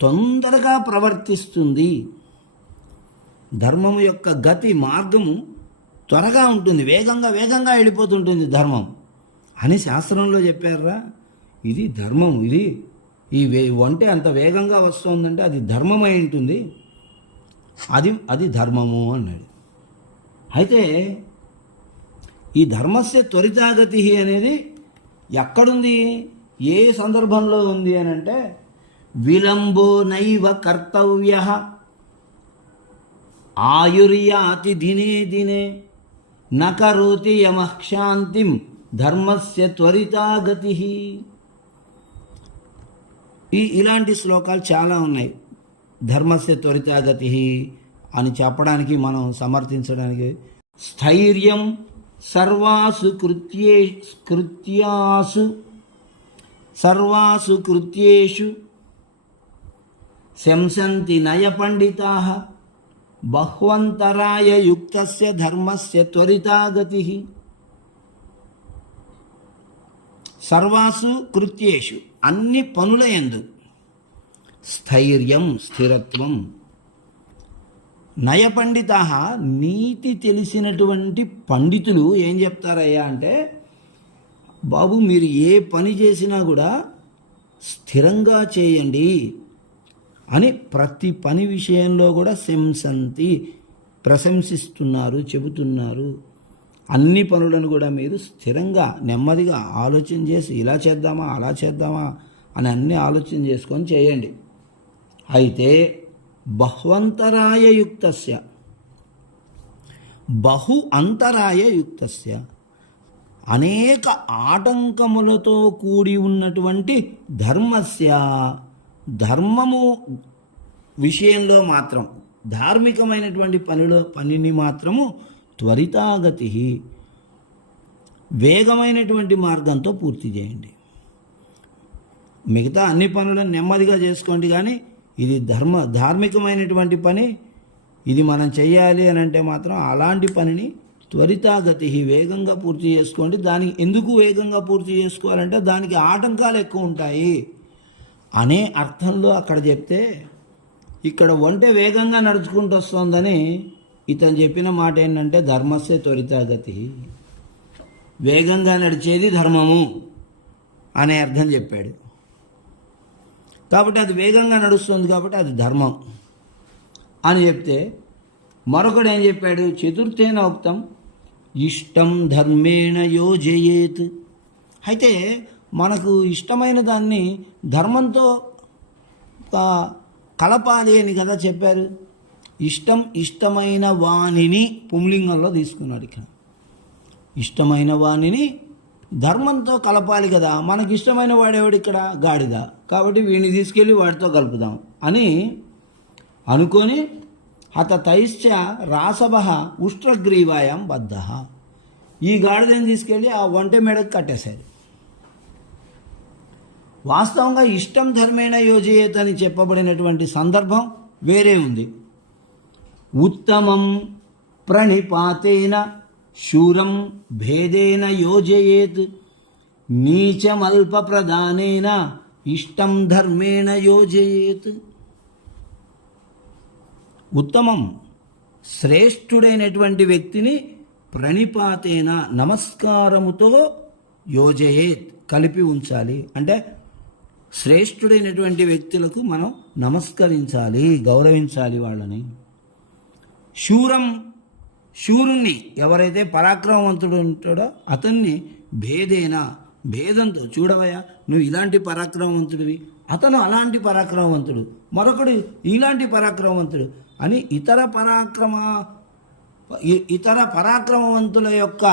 తొందరగా ప్రవర్తిస్తుంది, ధర్మము యొక్క గతి మార్గము త్వరగా ఉంటుంది, వేగంగా వెళ్ళిపోతుంటుంది ధర్మం అని శాస్త్రంలో చెప్పారా. ఇది ధర్మము, ఇది ఈ ఒంటె అంత వేగంగా వస్తుందంటే అది ధర్మమై ఉంటుంది, అది ధర్మము అన్నాడు. అయితే ఈ ధర్మస్య త్వరితాగతి అనేది ఎక్కడుంది, ఏ సందర్భంలో ఉంది అని అంటే, విలంబో నైవ కర్తవ్య ఆయుర్యాతి దినే దినే నకరోతి యమః శాంతిం ధర్మస్య త్వరితాగతి. ఇలాంటి శ్లోకాలు చాలా ఉన్నాయి. ధర్మస్య త్వరితాగతి అని చెప్పడానికి, మనం సమర్థించడానికి, స్థైర్యం సర్వాసు కృత్యేషు శంసంతి నయ పండితాః బహ్వంతరాయ యుక్తస్య ధర్మస్య త్వరితాగతి. సర్వాసు కృత్యేషు, అన్ని పనుల యందు, స్థైర్యం స్థిరత్వం, నయ పండితాః నీతి తెలిసినటువంటి పండితులు ఏం చెప్తారయ్యా అంటే, బాబు మీరు ఏ పని చేసినా కూడా స్థిరంగా చేయండి అని ప్రతి పని విషయంలో కూడా శంసంతి ప్రశంసిస్తున్నారు, చెబుతున్నారు. అన్ని పనులను కూడా మీరు స్థిరంగా నెమ్మదిగా ఆలోచన చేసి ఇలా చేద్దామా అలా చేద్దామా అని అన్ని ఆలోచన చేసుకొని చేయండి. అయితే బహు అంతరాయ యుక్తస్య, అనేక ఆటంకములతో కూడి ఉన్నటువంటి ధర్మము విషయంలో మాత్రం, ధార్మికమైనటువంటి పనిని మాత్రము త్వరితాగతి, వేగమైనటువంటి మార్గంతో పూర్తి చేయండి. మిగతా అన్ని పనులను నెమ్మదిగా చేసుకోండి, కానీ ఇది ధార్మికమైనటువంటి పని, ఇది మనం చేయాలి అని అంటే మాత్రం అలాంటి పనిని త్వరితాగతి, వేగంగా పూర్తి చేసుకోండి. దానికి ఎందుకు వేగంగా పూర్తి చేసుకోవాలంటే దానికి ఆటంకాలు ఎక్కువ ఉంటాయి అనే అర్థంలో అక్కడ చెప్తే, ఇక్కడ ఒంటె వేగంగా నడుచుకుంటూ వస్తుందని ఇతను చెప్పిన మాట ఏంటంటే, ధర్మస్య త్వరితాగతి, వేగంగా నడిచేది ధర్మము అనే అర్థం చెప్పాడు. కాబట్టి అది వేగంగా నడుస్తుంది కాబట్టి అది ధర్మం అని చెప్తే, మరొకడు ఏం చెప్పాడు, చతుర్థేన ఉక్తం ఇష్టం ధర్మేణ యోజయేత్. అయితే మనకు ఇష్టమైన దాన్ని ధర్మంతో కలపాలి అని కదా చెప్పారు. ఇష్టమైన వాణిని పుంలింగంలో తీసుకున్నాడు. ఇక్కడ ఇష్టమైన వాణిని ధర్మంతో కలపాలి కదా. మనకి ఇష్టమైన వాడేవాడు ఇక్కడ గాడిద, కాబట్టి వీడిని తీసుకెళ్ళి వాడితో కలుపుదాం అని అనుకొని హతతైశ్చ రాసభ ఉష్ట్రగ్రీవాయాం బద్ధ, ఈ గాడిదని తీసుకెళ్ళి ఆ ఒంటె మెడకు కట్టేశారు. వాస్తవంగా ఇష్టం ధర్మేణ యోజయేత్ అని చెప్పబడినటువంటి సందర్భం వేరే ఉంది. ఉత్తమం ప్రణిపాతేన శూరం భేదేన యోజయేత్, నీచమల్ప ప్రదానేన ఇష్టం ధర్మేణ యోజయేత్. ఉత్తమం శ్రేష్ఠుడైనటువంటి వ్యక్తిని ప్రణిపాతేన నమస్కారముతో యోజయేత్ కలిపి ఉంచాలి. అంటే శ్రేష్ఠుడైనటువంటి వ్యక్తులకు మనం నమస్కరించాలి, గౌరవించాలి వాళ్ళని. శూరుణ్ణి ఎవరైతే పరాక్రమవంతుడు ఉంటాడో అతన్ని భేదంతో చూడవయ్యా, నువ్వు ఇలాంటి పరాక్రమవంతుడివి, అతను అలాంటి పరాక్రమవంతుడు, మరొకడు ఇలాంటి పరాక్రమవంతుడు అని ఇతర పరాక్రమవంతుల యొక్క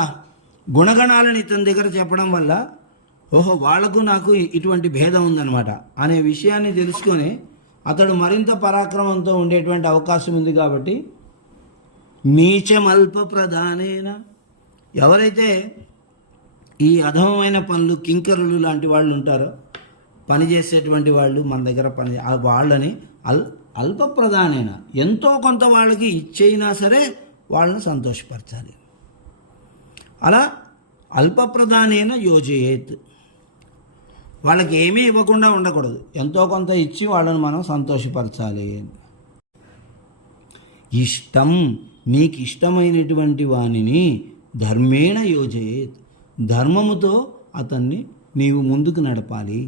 గుణగణాలను ఇతని దగ్గర చెప్పడం వల్ల ఓహో వాళ్లకు నాకు ఇటువంటి భేదం ఉందన్నమాట అనే విషయాన్ని తెలుసుకొని అతడు మరింత పరాక్రమంతో ఉండేటువంటి అవకాశం ఉంది. కాబట్టి నీచమల్ప ప్రధానేన, ఎవరైతే ఈ అధమమైన పనులు కింకరులు లాంటి వాళ్ళు ఉంటారో, పనిచేసేటువంటి వాళ్ళు మన దగ్గర వాళ్ళని అల్ప ప్రధానైన ఎంతో కొంత వాళ్ళకి ఇచ్చైనా సరే వాళ్ళని సంతోషపరచాలి. అలా అల్ప ప్రధానైన యోజయేత్, వాళ్ళకి ఏమీ ఇవ్వకుండా ఉండకూడదు, ఎంతో కొంత ఇచ్చి వాళ్ళని మనం సంతోషపరచాలి. ఇష్టం, నీకు ఇష్టమైనటువంటి వానిని ధర్మేణ యోజయేత్, ధర్మముతో అతన్ని నీవు ముందుకు నడపాలి.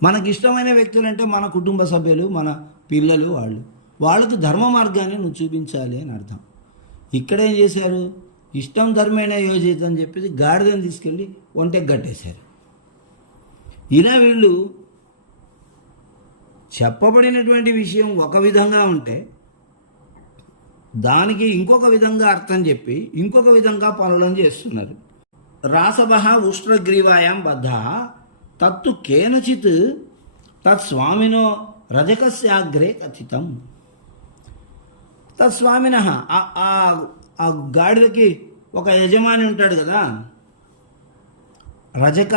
మనకి ఇష్టమైన వ్యక్తులు అంటే మన కుటుంబ సభ్యులు, మన పిల్లలు, వాళ్ళకు ధర్మ మార్గాన్ని నువ్వు చూపించాలి అని అర్థం. ఇక్కడేం చేశారు, ఇష్టం ధర్మేణ యోజయేత్ అని చెప్పేసి గాడిదని తీసుకెళ్ళి ఒంటెకి కట్టేశారు. ఇలా వీళ్ళు చెప్పబడినటువంటి విషయం ఒక విధంగా ఉంటే దానికి ఇంకొక విధంగా అర్థం చెప్పి ఇంకొక విధంగా పనులను చేస్తున్నారు. రాసభ ఉష్ట్రగ్రీవాయాం బద్ధ తత్తు కేనచిత్ తత్స్వామినో రజకస్యాగ్రే కథితం. తత్స్వామిన, ఆ గాడిదకి ఒక యజమాని ఉంటాడు కదా, రజక,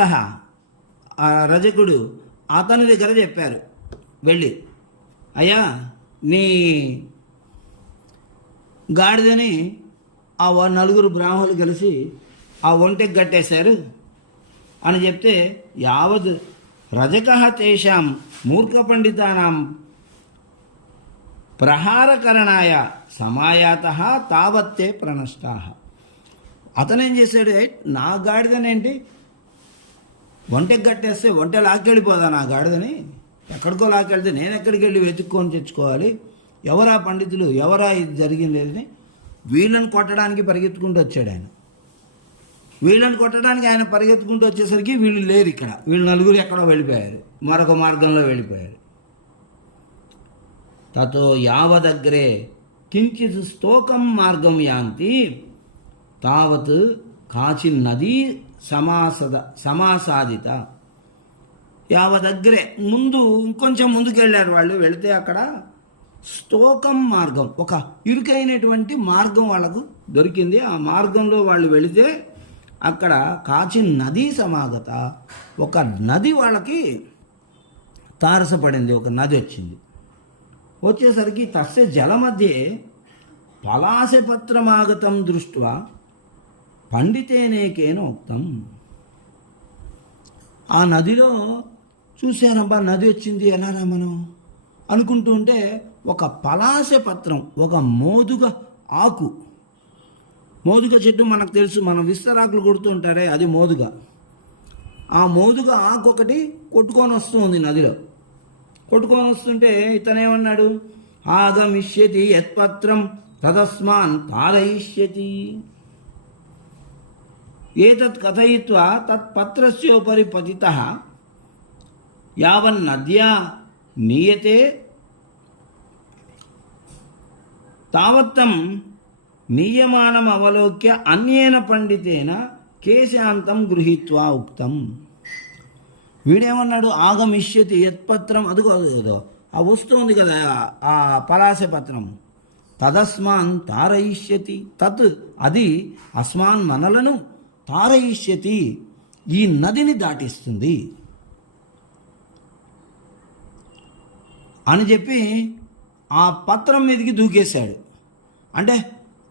ఆ రజకుడు, అతని దగ్గర చెప్పారు వెళ్ళి, అయ్యా నీ గాడిదని ఆ నలుగురు బ్రాహ్మణులు కలిసి ఆ ఒంటెకి కట్టేశారు అని చెప్తే, యావద్ రజక తేషాం మూర్ఖ పండితానాం ప్రహారకరణాయ సమాయాత తావత్తే ప్రణష్టా. అతనేం చేశాడు, నా గాడిదనేంటి ఒంటెకి కట్టేస్తే ఒంటె లాక్కెళ్ళిపోదా నా గాడిదని, ఎక్కడికో లాక్కెళ్తే నేను ఎక్కడికి వెళ్ళి వెతుక్కొని తెచ్చుకోవాలి, ఎవరా పండితులు, ఎవరా ఇది జరిగింది, వీళ్ళని కొట్టడానికి పరిగెత్తుకుంటూ వచ్చాడు ఆయన. వీళ్ళని కొట్టడానికి ఆయన పరిగెత్తుకుంటూ వచ్చేసరికి వీళ్ళు లేరు ఇక్కడ, వీళ్ళు నలుగురు ఎక్కడో వెళ్ళిపోయారు, మరొక మార్గంలో వెళ్ళిపోయారు. తతో యావదగ్రే కించిత్ స్తోకం మార్గం యాంతి తావత్ కాచి నదీ సమాసాదిత. యావదగ్రే, ముందు ఇంకొంచెం ముందుకు వెళ్ళారు వాళ్ళు. వెళితే అక్కడ స్తోకం మార్గం, ఒక ఇరుకైనటువంటి మార్గం వాళ్ళకు దొరికింది. ఆ మార్గంలో వాళ్ళు వెళితే అక్కడ కాచి నదీ సమాగత, ఒక నది వాళ్ళకి తారసపడింది, ఒక నది వచ్చింది. వచ్చేసరికి తస్య జలమధ్యే పలాశపత్రమాగతం దృష్ట్వా పండితేనేకేన ఉక్తం. ఆ నదిలో చూశానబ్బా నది వచ్చింది, ఎలారా మనం అనుకుంటూ ఉంటే ఒక పలాశ పత్రం, ఒక మోదుగ ఆకు, మోదుగ చెట్టు మనకు తెలుసు, మనం విస్తరాకులు కొడుతూ ఉంటారే అది మోదుగ. ఆ మోదుగ ఆకు ఒకటి కొట్టుకొని వస్తుంది నదిలో. కొట్టుకొని వస్తుంటే ఇతనేమన్నాడు, ఆగమిష్యతి యత్పత్రం తదస్మాన్ తారయిష్యతి. ఏతత్ కథయిత్వా తత్పత్రస్యోపరి పతితః యావన్నద్యా నీయతే తావత్తం నియమానం అవలోక్య అన్యేన పండితేన కేశాంతం గృహీత్వా ఉక్తం. వీడేమన్నాడు, ఆగమిష్యతి యత్పత్రం, అదిగో ఆ వస్తుంది కదా ఆ పలాస పత్రం, తదస్మాన్ తారయిష్యతి, తత్ అది అస్మాన్ మనలను తారయిష్యతి, ఈ నదిని దాటిస్తుంది అని చెప్పి ఆ పత్రం మీదకి దూకేశాడు. అంటే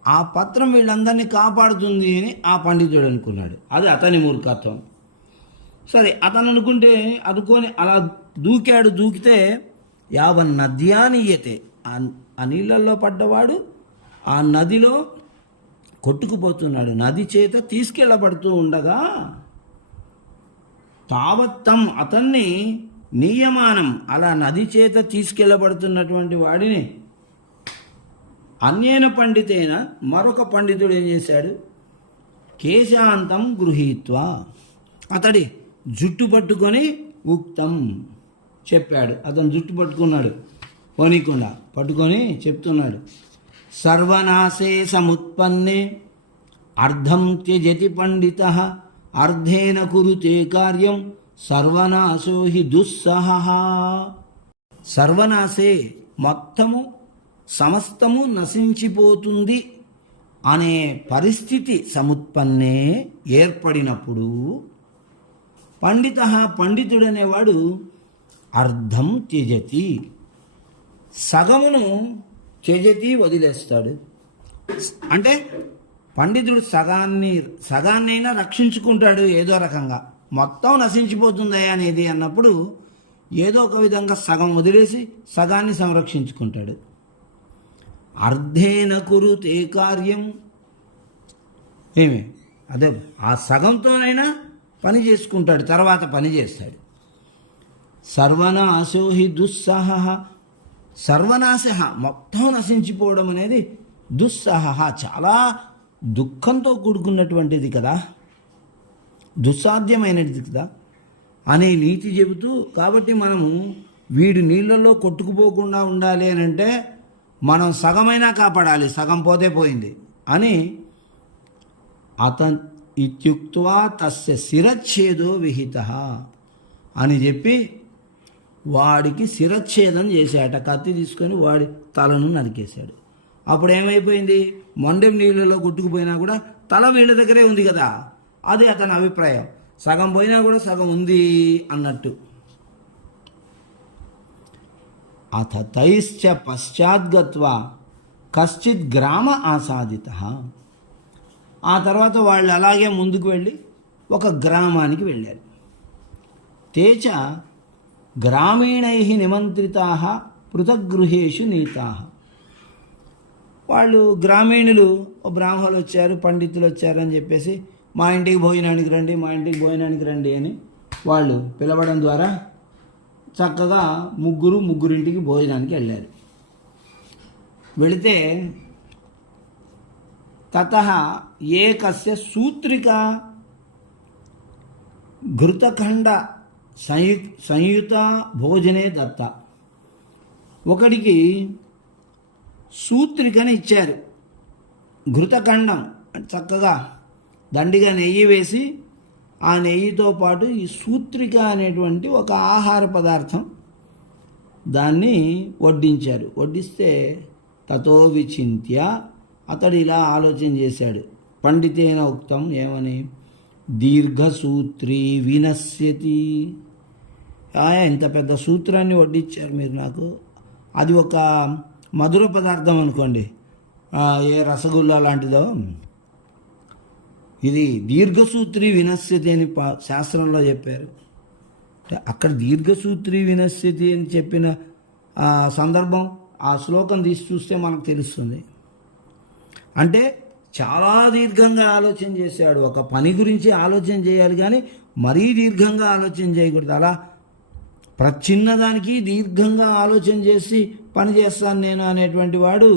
ఆ పత్రం వీళ్ళందరినీ కాపాడుతుంది అని ఆ పండితుడు అనుకున్నాడు. అది అతని మూర్ఖత్వం. సరే, అతను అనుకుంటే అనుకొని అలా దూకాడు. దూకితే యావన్ నద్యానీయతే, ఆ నీళ్ళల్లో పడ్డవాడు ఆ నదిలో కొట్టుకుపోతున్నాడు. నది చేత తీసుకెళ్ళబడుతూ ఉండగా తావత్తం అతన్ని నియమానం, అలా నది చేత తీసుకెళ్ళబడుతున్నటువంటి వాడిని అన్యేన పండితేన, మరొక పండితుడు ఏం చేశాడు, కేశాంతం గృహీత్వా, అతడి జుట్టు పట్టుకొని ఉక్తం చెప్పాడు. అతను జుట్టు పట్టుకున్నాడు, పోనీకుండా పట్టుకొని చెప్తున్నాడు, సర్వనాశే సముత్పన్నే అర్ధం త్యజతి పండిత అర్ధేన కురుతే కార్యం సర్వనాశో హి దుస్సహ. సర్వనాశే, మొత్తము సమస్తము నశించిపోతుంది అనే పరిస్థితి సముత్పన్నే ఏర్పడినప్పుడు పండితుడనేవాడు అర్ధం త్యజతి, సగమును త్యజతి వదిలేస్తాడు. అంటే పండితుడు సగాన్నైనా రక్షించుకుంటాడు ఏదో రకంగా. మొత్తం నశించిపోతుందయా అనేది అన్నప్పుడు ఏదో ఒక విధంగా సగం వదిలేసి సగాన్ని సంరక్షించుకుంటాడు. అర్ధేన కురుతే కార్యం, అదే ఆ సగంతోనైనా పని చేసుకుంటాడు, తర్వాత పని చేస్తాడు. సర్వనాశో హి దుస్సహ, సర్వనాశ, మొత్తం నశించిపోవడం అనేది దుస్సహ, చాలా దుఃఖంతో కూడుకున్నటువంటిది కదా, దుస్సాధ్యమైనది కదా అనే నీతి చెబుతూ, కాబట్టి మనము వీడు నీళ్ళల్లో కొట్టుకుపోకుండా ఉండాలి అని అంటే మనం సగమైనా కాపాడాలి, సగం పోతే పోయింది అని ఇత్యుక్త్వా తస్య శిరచ్ఛేదో విహిత అని చెప్పి వాడికి శిరచ్ఛేదం చేశాట. కత్తి తీసుకొని వాడి తలను నరికేశాడు. అప్పుడు ఏమైపోయింది, మొండెం నీళ్ళలో కొట్టుకుపోయినా కూడా తల వీళ్ళ దగ్గరే ఉంది కదా, అది అతని అభిప్రాయం. సగం పోయినా కూడా సగం ఉంది అన్నట్టు. అథ తైశ్చ పశ్చాద్గత్వా కశ్చిత్ గ్రామ ఆసాదిత. ఆ తర్వాత వాళ్ళు అలాగే ముందుకు వెళ్ళి ఒక గ్రామానికి వెళ్ళారు. తేచ గ్రామీణై నిమంత్రితా పృథగ్గృహేషు నీతా. వాళ్ళు గ్రామీణులు, బ్రాహ్మణులు వచ్చారు, పండితులు వచ్చారని చెప్పేసి మా ఇంటికి భోజనానికి రండి, మా ఇంటికి భోజనానికి రండి అని వాళ్ళు పిలవడం ద్వారా చక్కగా ముగ్గురింటికి భోజనానికి వెళ్ళారు. వెళితే తతః ఏకస్య సూత్రిక ఘృతఖండ సంయుత భోజనే దత్త. ఒకడికి సూత్రికని ఇచ్చారు, ఘృతఖండం చక్కగా దండిగా నెయ్యి వేసి ఆ నెయ్యితో పాటు ఈ సూత్రిక అనేటువంటి ఒక ఆహార పదార్థం దాన్ని వడ్డించారు. వడ్డిస్తే తతో విచింత్య, అతడు ఇలా ఆలోచన చేశాడు, పండితేన ఉక్తం, ఏమని, దీర్ఘసూత్రీ వినశ్యతి. ఇంత పెద్ద సూత్రాన్ని వడ్డించారు మీరు నాకు, అది ఒక మధుర పదార్థం అనుకోండి, ఏ రసగుల్లా లాంటిదో, ఇది దీర్ఘసూత్రి వినశ్యతి అని శాస్త్రంలో చెప్పారు. అక్కడ దీర్ఘసూత్రి వినశ్యతి అని చెప్పిన సందర్భం ఆ శ్లోకం తీసి చూస్తే మనకు తెలుస్తుంది. అంటే చాలా దీర్ఘంగా ఆలోచన చేశాడు. ఒక పని గురించి ఆలోచన చేయాలి కానీ మరీ దీర్ఘంగా ఆలోచన చేయకూడదు. అలా ప్రతి చిన్నదానికి దీర్ఘంగా ఆలోచన చేసి పని చేస్తాను నేను అనేటువంటి వాడు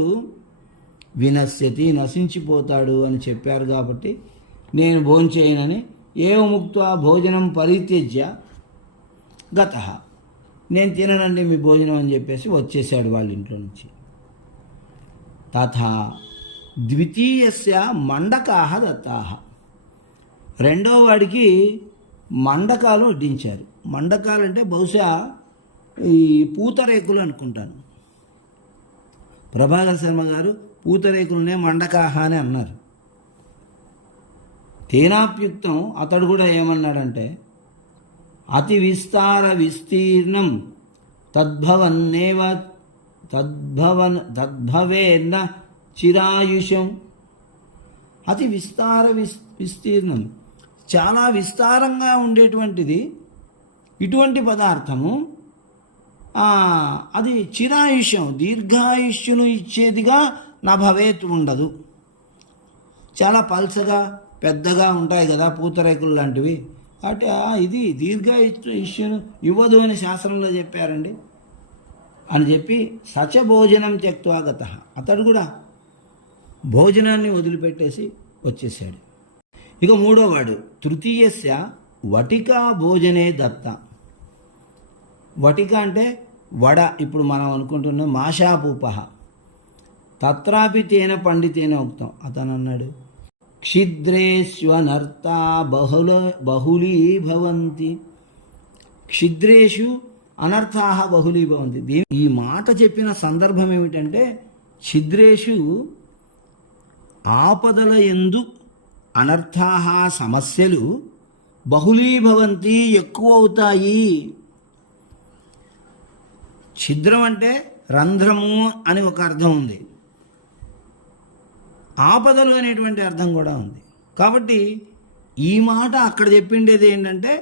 వినశ్యతి, నశించిపోతాడు అని చెప్పారు. కాబట్టి నేను భోంచేయనని ఏవముక్త్వా భోజనం పరిత్యజ్య గతః, నేను తిననండి మీ భోజనం అని చెప్పేసి వచ్చేసాడు వాళ్ళ ఇంట్లో నుంచి. తథా ద్వితీయస్య మండకాః దత్తాః. రెండో వాడికి మండకాలు వడ్డించారు. మండకాలు అంటే బహుశా ఈ పూతరేకులు అనుకుంటాను. ప్రభాకర్ శర్మ గారు పూతరేకులనే మండకాహ అని అన్నారు. తేనాప్యుక్తం అతడు కూడా ఏమన్నాడంటే, అతి విస్తార విస్తీర్ణం తద్భవన్నేవ తద్భవేన్న చిరాయుషం. అతి విస్తార విస్తీర్ణం, చాలా విస్తారంగా ఉండేటువంటిది ఇటువంటి పదార్థము అది చిరాయుష్యం, దీర్ఘాయుష్యును ఇచ్చేదిగా నా భవేత్ ఉండదు. చాలా పల్చగా పెద్దగా ఉంటాయి కదా పూతరేకులు లాంటివి, అంటే ఇది దీర్ఘాయుష్యును ఇవ్వదు అని శాస్త్రంలో చెప్పారండి అని చెప్పి సచ భోజనం త్యక్త్వాగత, అతడు కూడా భోజనాన్ని వదిలిపెట్టేసి వచ్చేసాడు. ఇక మూడోవాడు తృతీయస్య వటికా భోజనే దత్త. వటిక అంటే వడ, ఇప్పుడు మనం అనుకుంటున్నాం మాషాపూప, తత్రాపి తేన పండితేన ఉక్తం. అతను అన్నాడు క్షిద్రేష్వనర్థా బహుళీభవంతి. క్షిద్రేషు అనర్థా బహుళీభవంతి. ఈ మాట చెప్పిన సందర్భం ఏమిటంటే, ఛిద్రేషు ఆపదల యందు అనర్థా సమస్యలు బహుళీభవంతి ఎక్కువ అవుతాయి. ఛిద్రం అంటే రంధ్రము అని ఒక అర్థం ఉంది, ఆపదలు అనేటువంటి అర్థం కూడా ఉంది. కాబట్టి ఈ మాట అక్కడ చెప్పిండేది ఏంటంటే,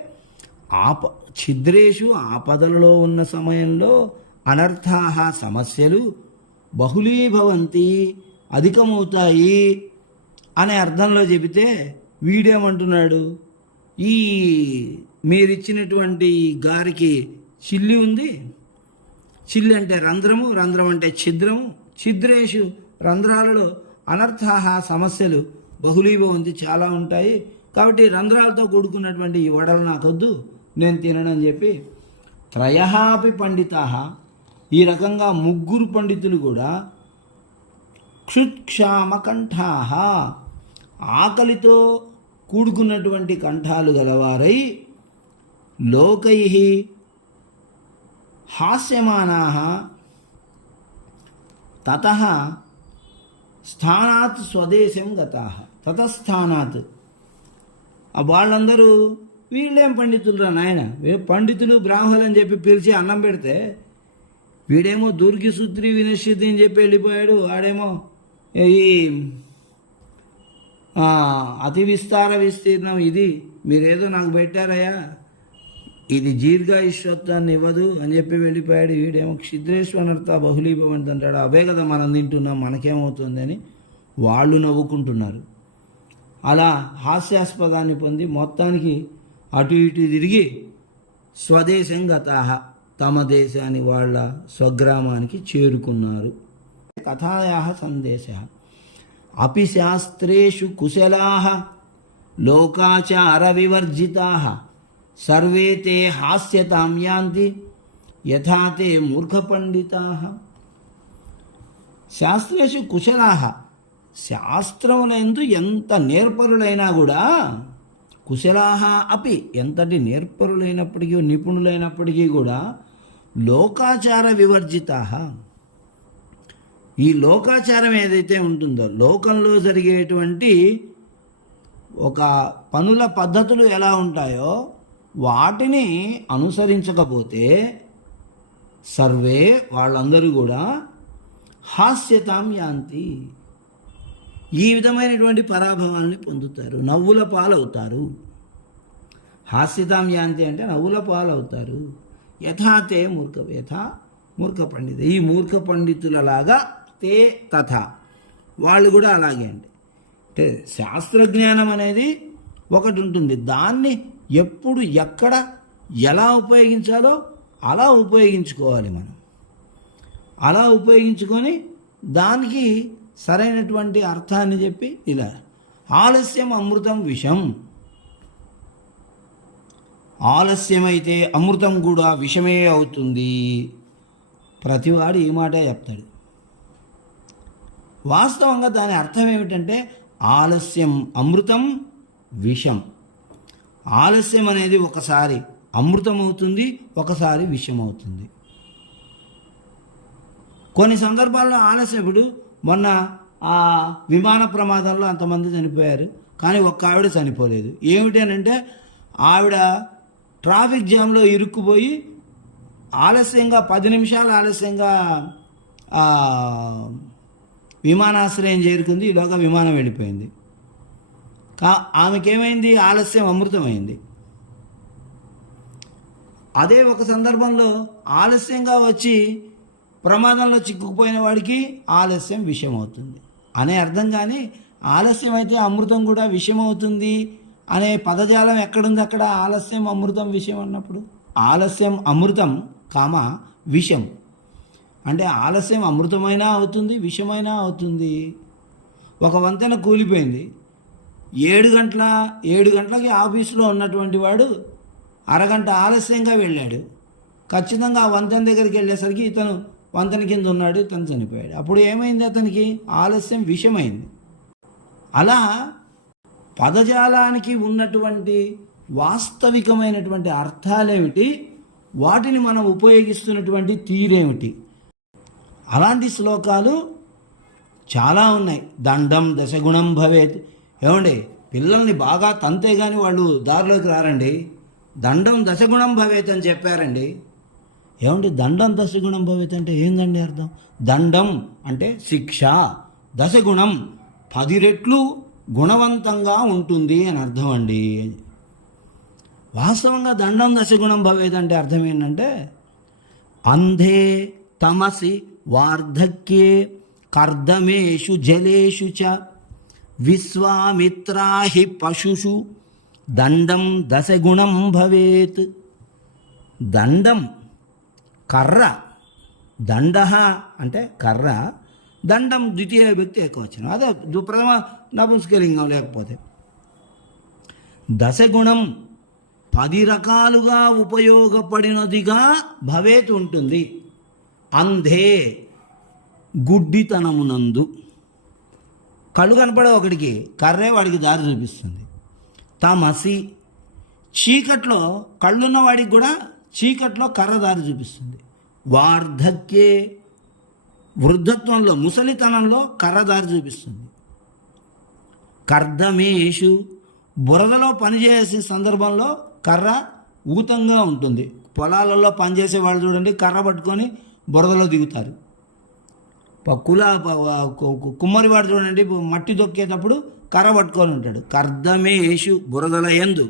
ఛిద్రేషు ఆపదలలో ఉన్న సమయంలో అనర్థా సమస్యలు బహుళీభవంతి అధికమవుతాయి అనే అర్థంలో చెబితే, వీడేమంటున్నాడు, ఈ మీరిచ్చినటువంటి గారికి చిల్లి ఉంది, చిల్లి అంటే రంధ్రము, రంధ్రం అంటే ఛిద్రము, ఛిద్రేషు రంధ్రాలలో అనర్థా సమస్యలు బహుళీభవంతి చాలా ఉంటాయి, కాబట్టి రంధ్రాలతో కూడుకున్నటువంటి ఈ వడలు నాకొద్దు, నేను తిననని చెప్పి త్రయః పండితాః, ఈ రకంగా ముగ్గురు పండితులు కూడా క్షుత్క్షామకంఠాః, ఆకలితో కూడుకున్నటువంటి కంఠాలు గలవారై లోకైః హాస్యమానాః తతః స్థానాత్ స్వదేశం గతాః. తతస్థానాత్, వాళ్ళందరూ వీళ్ళేం పండితులు రా నాయన, పండితులు బ్రాహ్మణులు అని చెప్పి పిలిచి అన్నం పెడితే వీడేమో దుర్గి సూత్రి వినశ్యతి అని చెప్పి వెళ్ళిపోయాడు, వాడేమో ఈ అతి విస్తార విస్తీర్ణం ఇది మీరేదో నాకు పెట్టారయ్యా, ఇది దీర్ఘాయుష్యత్వాన్ని ఇవ్వదు అని చెప్పి వెళ్ళిపోయాడు. వీడేమో క్షిద్రేశ్వనర్థ బహుళీభవంతి అంటాడు, అవే కదా మనం తింటున్నాం, మనకేమవుతుంది అని వాళ్ళు నవ్వుకుంటున్నారు. అలా హాస్యాస్పదాన్ని పొంది మొత్తానికి అటు ఇటు తిరిగి స్వదేశం గతాః, తమ దేశాన్ని వాళ్ళ స్వగ్రామానికి చేరుకున్నారు. కథాయాః సందేశः అపి శాస్త్రేషు కుశలాః లోకాచార వివర్జితాః సర్వే తే హాస్యతాం యాంతి యథా తే మూర్ఖపండితాః. శాస్త్రేషు కుశలాః, శాస్త్రములందు ఎంత నేర్పరులైనా కూడా, కుశలాః అపి, ఎంతటి నేర్పరులైనప్పటికీ నిపుణులైనప్పటికీ కూడా, లోకాచార వివర్జితాః, ఈ లోకాచారం ఏదైతే ఉంటుందో, లోకంలో జరిగేటువంటి ఒక పనుల పద్ధతులు ఎలా ఉంటాయో వాటిని అనుసరించకపోతే సర్వే వాళ్ళందరూ కూడా హాస్యతాం యాంతి, ఈ విధమైనటువంటి పరాభవాల్ని పొందుతారు, నవ్వుల పాలవుతారు. హాస్యతాం యాంతి అంటే నవ్వుల పాలవుతారు. యథా తే యథా మూర్ఖ పండిత, ఈ మూర్ఖ పండితులలాగా, తే తథా, వాళ్ళు కూడా అలాగే అండి. అంటే శాస్త్రజ్ఞానం అనేది ఒకటి ఉంటుంది, దాన్ని ఎప్పుడు ఎక్కడ ఎలా ఉపయోగించాలో అలా ఉపయోగించుకోవాలి మనం. అలా ఉపయోగించుకొని దానికి సరైనటువంటి అర్థాన్ని చెప్పి, ఇలా ఆలస్యం అమృతం విషం, ఆలస్యమైతే అమృతం కూడా విషమే అవుతుంది. ప్రతివాడు ఈ మాటే చెప్తాడు. వాస్తవంగా దాని అర్థం ఏమిటంటే ఆలస్యం అమృతం విషం. ఆలస్యం అనేది ఒకసారి అమృతం అవుతుంది, ఒకసారి విషం అవుతుంది. కొన్ని సందర్భాల్లో ఆలస్యం, ఇప్పుడు మొన్న ఆ విమాన ప్రమాదంలో అంతమంది చనిపోయారు, కానీ ఒక్క ఆవిడ చనిపోలేదు. ఏమిటి అని అంటే ఆవిడ ట్రాఫిక్ జామ్లో ఇరుక్కుపోయి ఆలస్యంగా 10 నిమిషాలు ఆలస్యంగా విమానాశ్రయం చేరుకుంది. ఈలోగా విమానం వెళ్ళిపోయింది. ఆమెకేమైంది? ఆలస్యం అమృతమైంది. అదే ఒక సందర్భంలో ఆలస్యంగా వచ్చి ప్రమాదంలో చిక్కుకుపోయిన వాడికి ఆలస్యం విషయం అవుతుంది అనే అర్థం. కానీ ఆలస్యం అయితే అమృతం కూడా విషయం అవుతుంది అనే పదజాలం ఎక్కడుంది అక్కడ? ఆలస్యం అమృతం విషయం అన్నప్పుడు ఆలస్యం అమృతం విషం అంటే ఆలస్యం అమృతమైనా అవుతుంది, విషమైనా అవుతుంది. ఒక వంతెన కూలిపోయింది. 7 గంటలకి ఆఫీసులో ఉన్నటువంటి వాడు అరగంట ఆలస్యంగా వెళ్ళాడు. ఖచ్చితంగా ఆ వంతెన దగ్గరికి వెళ్ళేసరికి ఇతను వంతెన కింద ఉన్నాడు, ఇతను చనిపోయాడు. అప్పుడు ఏమైంది? అతనికి ఆలస్యం విషమైంది. అలా పదజాలానికి ఉన్నటువంటి వాస్తవికమైనటువంటి అర్థాలేమిటి, వాటిని మనం ఉపయోగిస్తున్నటువంటి తీరేమిటి, అలాంటి శ్లోకాలు చాలా ఉన్నాయి. దండం దశగుణం భవేత్. ఏమండి, పిల్లల్ని బాగా తంతే కానీ వాళ్ళు దారిలోకి రారండి. దండం దశగుణం భవేత్ అని చెప్పారండి. ఏమండి, దండం దశగుణం భవేత్ అంటే ఏందండి అర్థం? దండం అంటే శిక్ష, దశగుణం 10 రెట్లు గుణవంతంగా ఉంటుంది అని అర్థం అండి. వాస్తవంగా దండం దశగుణం భవేత్ అంటే అర్థం ఏంటంటే అంధే తమసి వార్ధక్యే కర్దమేషు జలేషు చ విశ్వామిత్రాహి పశుషు దండం దశగుణం భవేత్. దండం కర్ర, దండ అంటే కర్ర, దండం ద్వితీయ వ్యక్తి ఏకవచనం, అదే ప్రథమ నపుంసకలింగం. లేకపోతే దశగుణం 10 రకాలుగా ఉపయోగపడినదిగా భవేత్ ఉంటుంది. అంధే గుడ్డితనమునందు, కళ్ళు కనపడే ఒకడికి కర్రే వాడికి దారి చూపిస్తుంది. తమసి చీకట్లో, కళ్ళున్న వాడికి కూడా చీకట్లో కర్ర దారి చూపిస్తుంది. వార్ధక్యే వృద్ధత్వంలో, ముసలితనంలో కర్ర దారి చూపిస్తుంది. కర్దమేషు బురదలో పనిచేసే సందర్భంలో కర్ర ఊతంగా ఉంటుంది. పొలాలలో పనిచేసే వాళ్ళు చూడండి, కర్ర పట్టుకొని బురదలో దిగుతారు. కుమ్మరివాడు చూడండి, మట్టి దొక్కేటప్పుడు కర్ర పట్టుకొని ఉంటాడు. కర్దమేషు బురదల యందు,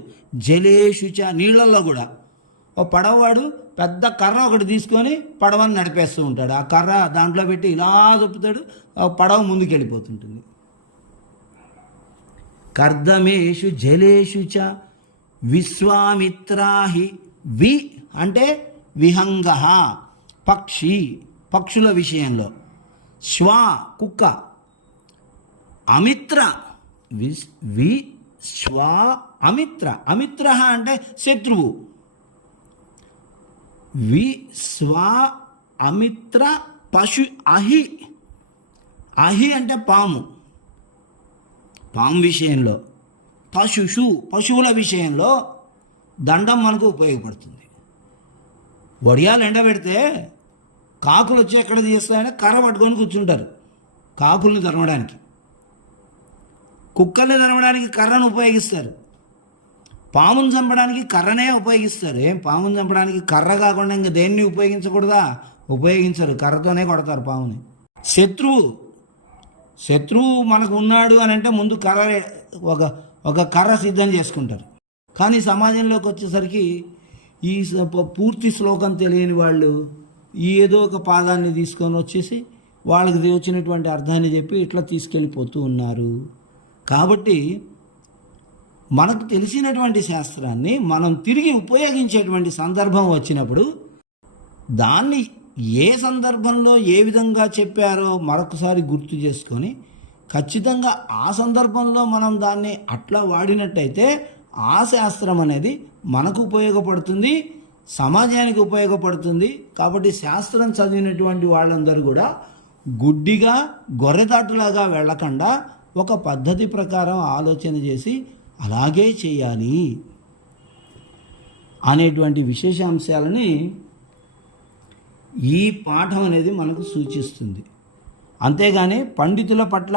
జలేషు చ నీళ్లలో కూడా. ఓ పడవవాడు పెద్ద కర్ర ఒకటి తీసుకొని పడవని నడిపేస్తూ ఉంటాడు. ఆ కర్ర దాంట్లో పెట్టి ఇలా దొప్పుతాడు, పడవ ముందుకు వెళ్ళిపోతుంటుంది. కర్దమేషు జలేషు చ విశ్వామిత్రాహి. వి అంటే విహంగ, పక్షి, పక్షుల విషయంలో. శ్వా కుక్క. అమిత్ర శ్వా అమిత్ర. అమిత్ర అంటే శత్రువు. స్వా అమిత్ర పశు. అహి. అహి అంటే పాము, పాము విషయంలో. పశుషు పశువుల విషయంలో దండం మనకు ఉపయోగపడుతుంది. వడియాలు ఎండబెడితే కాకులు వచ్చి ఎక్కడ తీస్తాయని కర్ర పట్టుకొని కూర్చుంటారు కాకుల్ని తరమడానికి. కుక్కల్ని తరమడానికి కర్రను ఉపయోగిస్తారు. పామును చంపడానికి కర్రనే ఉపయోగిస్తారు. ఏం పామును చంపడానికి కర్ర కాకుండా ఇంకా దేన్ని ఉపయోగించకూడదా? ఉపయోగించరు, కర్రతోనే కొడతారు పాముని. శత్రువు మనకు ఉన్నాడు అని అంటే ముందు కర్ర, ఒక కర్ర సిద్ధం చేసుకుంటారు. కానీ సమాజంలోకి వచ్చేసరికి ఈ పూర్తి శ్లోకం తెలియని వాళ్ళు ఏదో ఒక పాదాన్ని తీసుకొని వచ్చేసి వాళ్ళకి వచ్చినటువంటి అర్థాన్ని చెప్పి ఇట్లా తీసుకెళ్ళిపోతూ ఉన్నారు. కాబట్టి మనకు తెలిసినటువంటి శాస్త్రాన్ని మనం తిరిగి ఉపయోగించేటువంటి సందర్భం వచ్చినప్పుడు దాన్ని ఏ సందర్భంలో ఏ విధంగా చెప్పారో మరొకసారి గుర్తు చేసుకొని ఖచ్చితంగా ఆ సందర్భంలో మనం దాన్ని అట్లా వాడినట్టయితే ఆ శాస్త్రం అనేది మనకు ఉపయోగపడుతుంది, సమాజానికి ఉపయోగపడుతుంది. కాబట్టి శాస్త్రం చదివినటువంటి వాళ్ళందరూ కూడా గుడ్డిగా గొర్రెదాటులాగా వెళ్ళకుండా ఒక పద్ధతి ప్రకారం ఆలోచన చేసి అలాగే చేయాలి అనేటువంటి విశేషాంశాలని ఈ పాఠం అనేది మనకు సూచిస్తుంది. అంతేగాని పండితుల పట్ల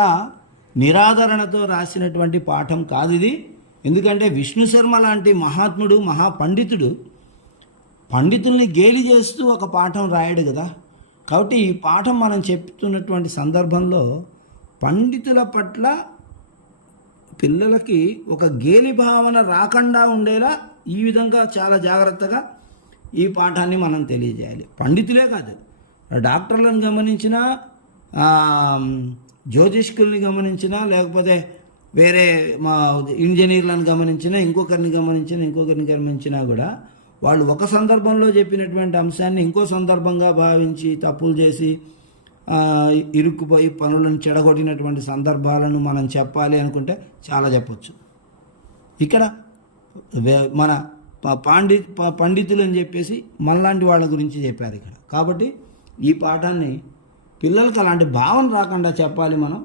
నిరాదరణతో రాసినటువంటి పాఠం కాదు ఇది. ఎందుకంటే విష్ణు శర్మ లాంటి మహాత్ముడు, మహాపండితుడు పండితుల్ని గేలి చేస్తూ ఒక పాఠం రాయడు కదా. కాబట్టి ఈ పాఠం మనం చెప్తున్నటువంటి సందర్భంలో పండితుల పట్ల పిల్లలకి ఒక గేలి భావన రాకుండా ఉండేలా ఈ విధంగా చాలా జాగ్రత్తగా ఈ పాఠాన్ని మనం తెలియజేయాలి. పండితులే కాదు, డాక్టర్లను గమనించినా, జ్యోతిష్కుల్ని గమనించినా, లేకపోతే వేరే మా ఇంజనీర్లను గమనించినా, ఇంకొకరిని గమనించినా కూడా వాళ్ళు ఒక సందర్భంలో చెప్పినటువంటి అంశాన్ని ఇంకో సందర్భంగా భావించి తప్పులు చేసి ఇరుక్కుపోయి పనులను చెడగొట్టినటువంటి సందర్భాలను మనం చెప్పాలి అనుకుంటే చాలా చెప్పొచ్చు. ఇక్కడ మన పండితులు అని చెప్పేసి మనలాంటి వాళ్ళ గురించి చెప్పారు ఇక్కడ. కాబట్టి ఈ పాఠాన్ని పిల్లలకి అలాంటి భావన రాకుండా చెప్పాలి మనం.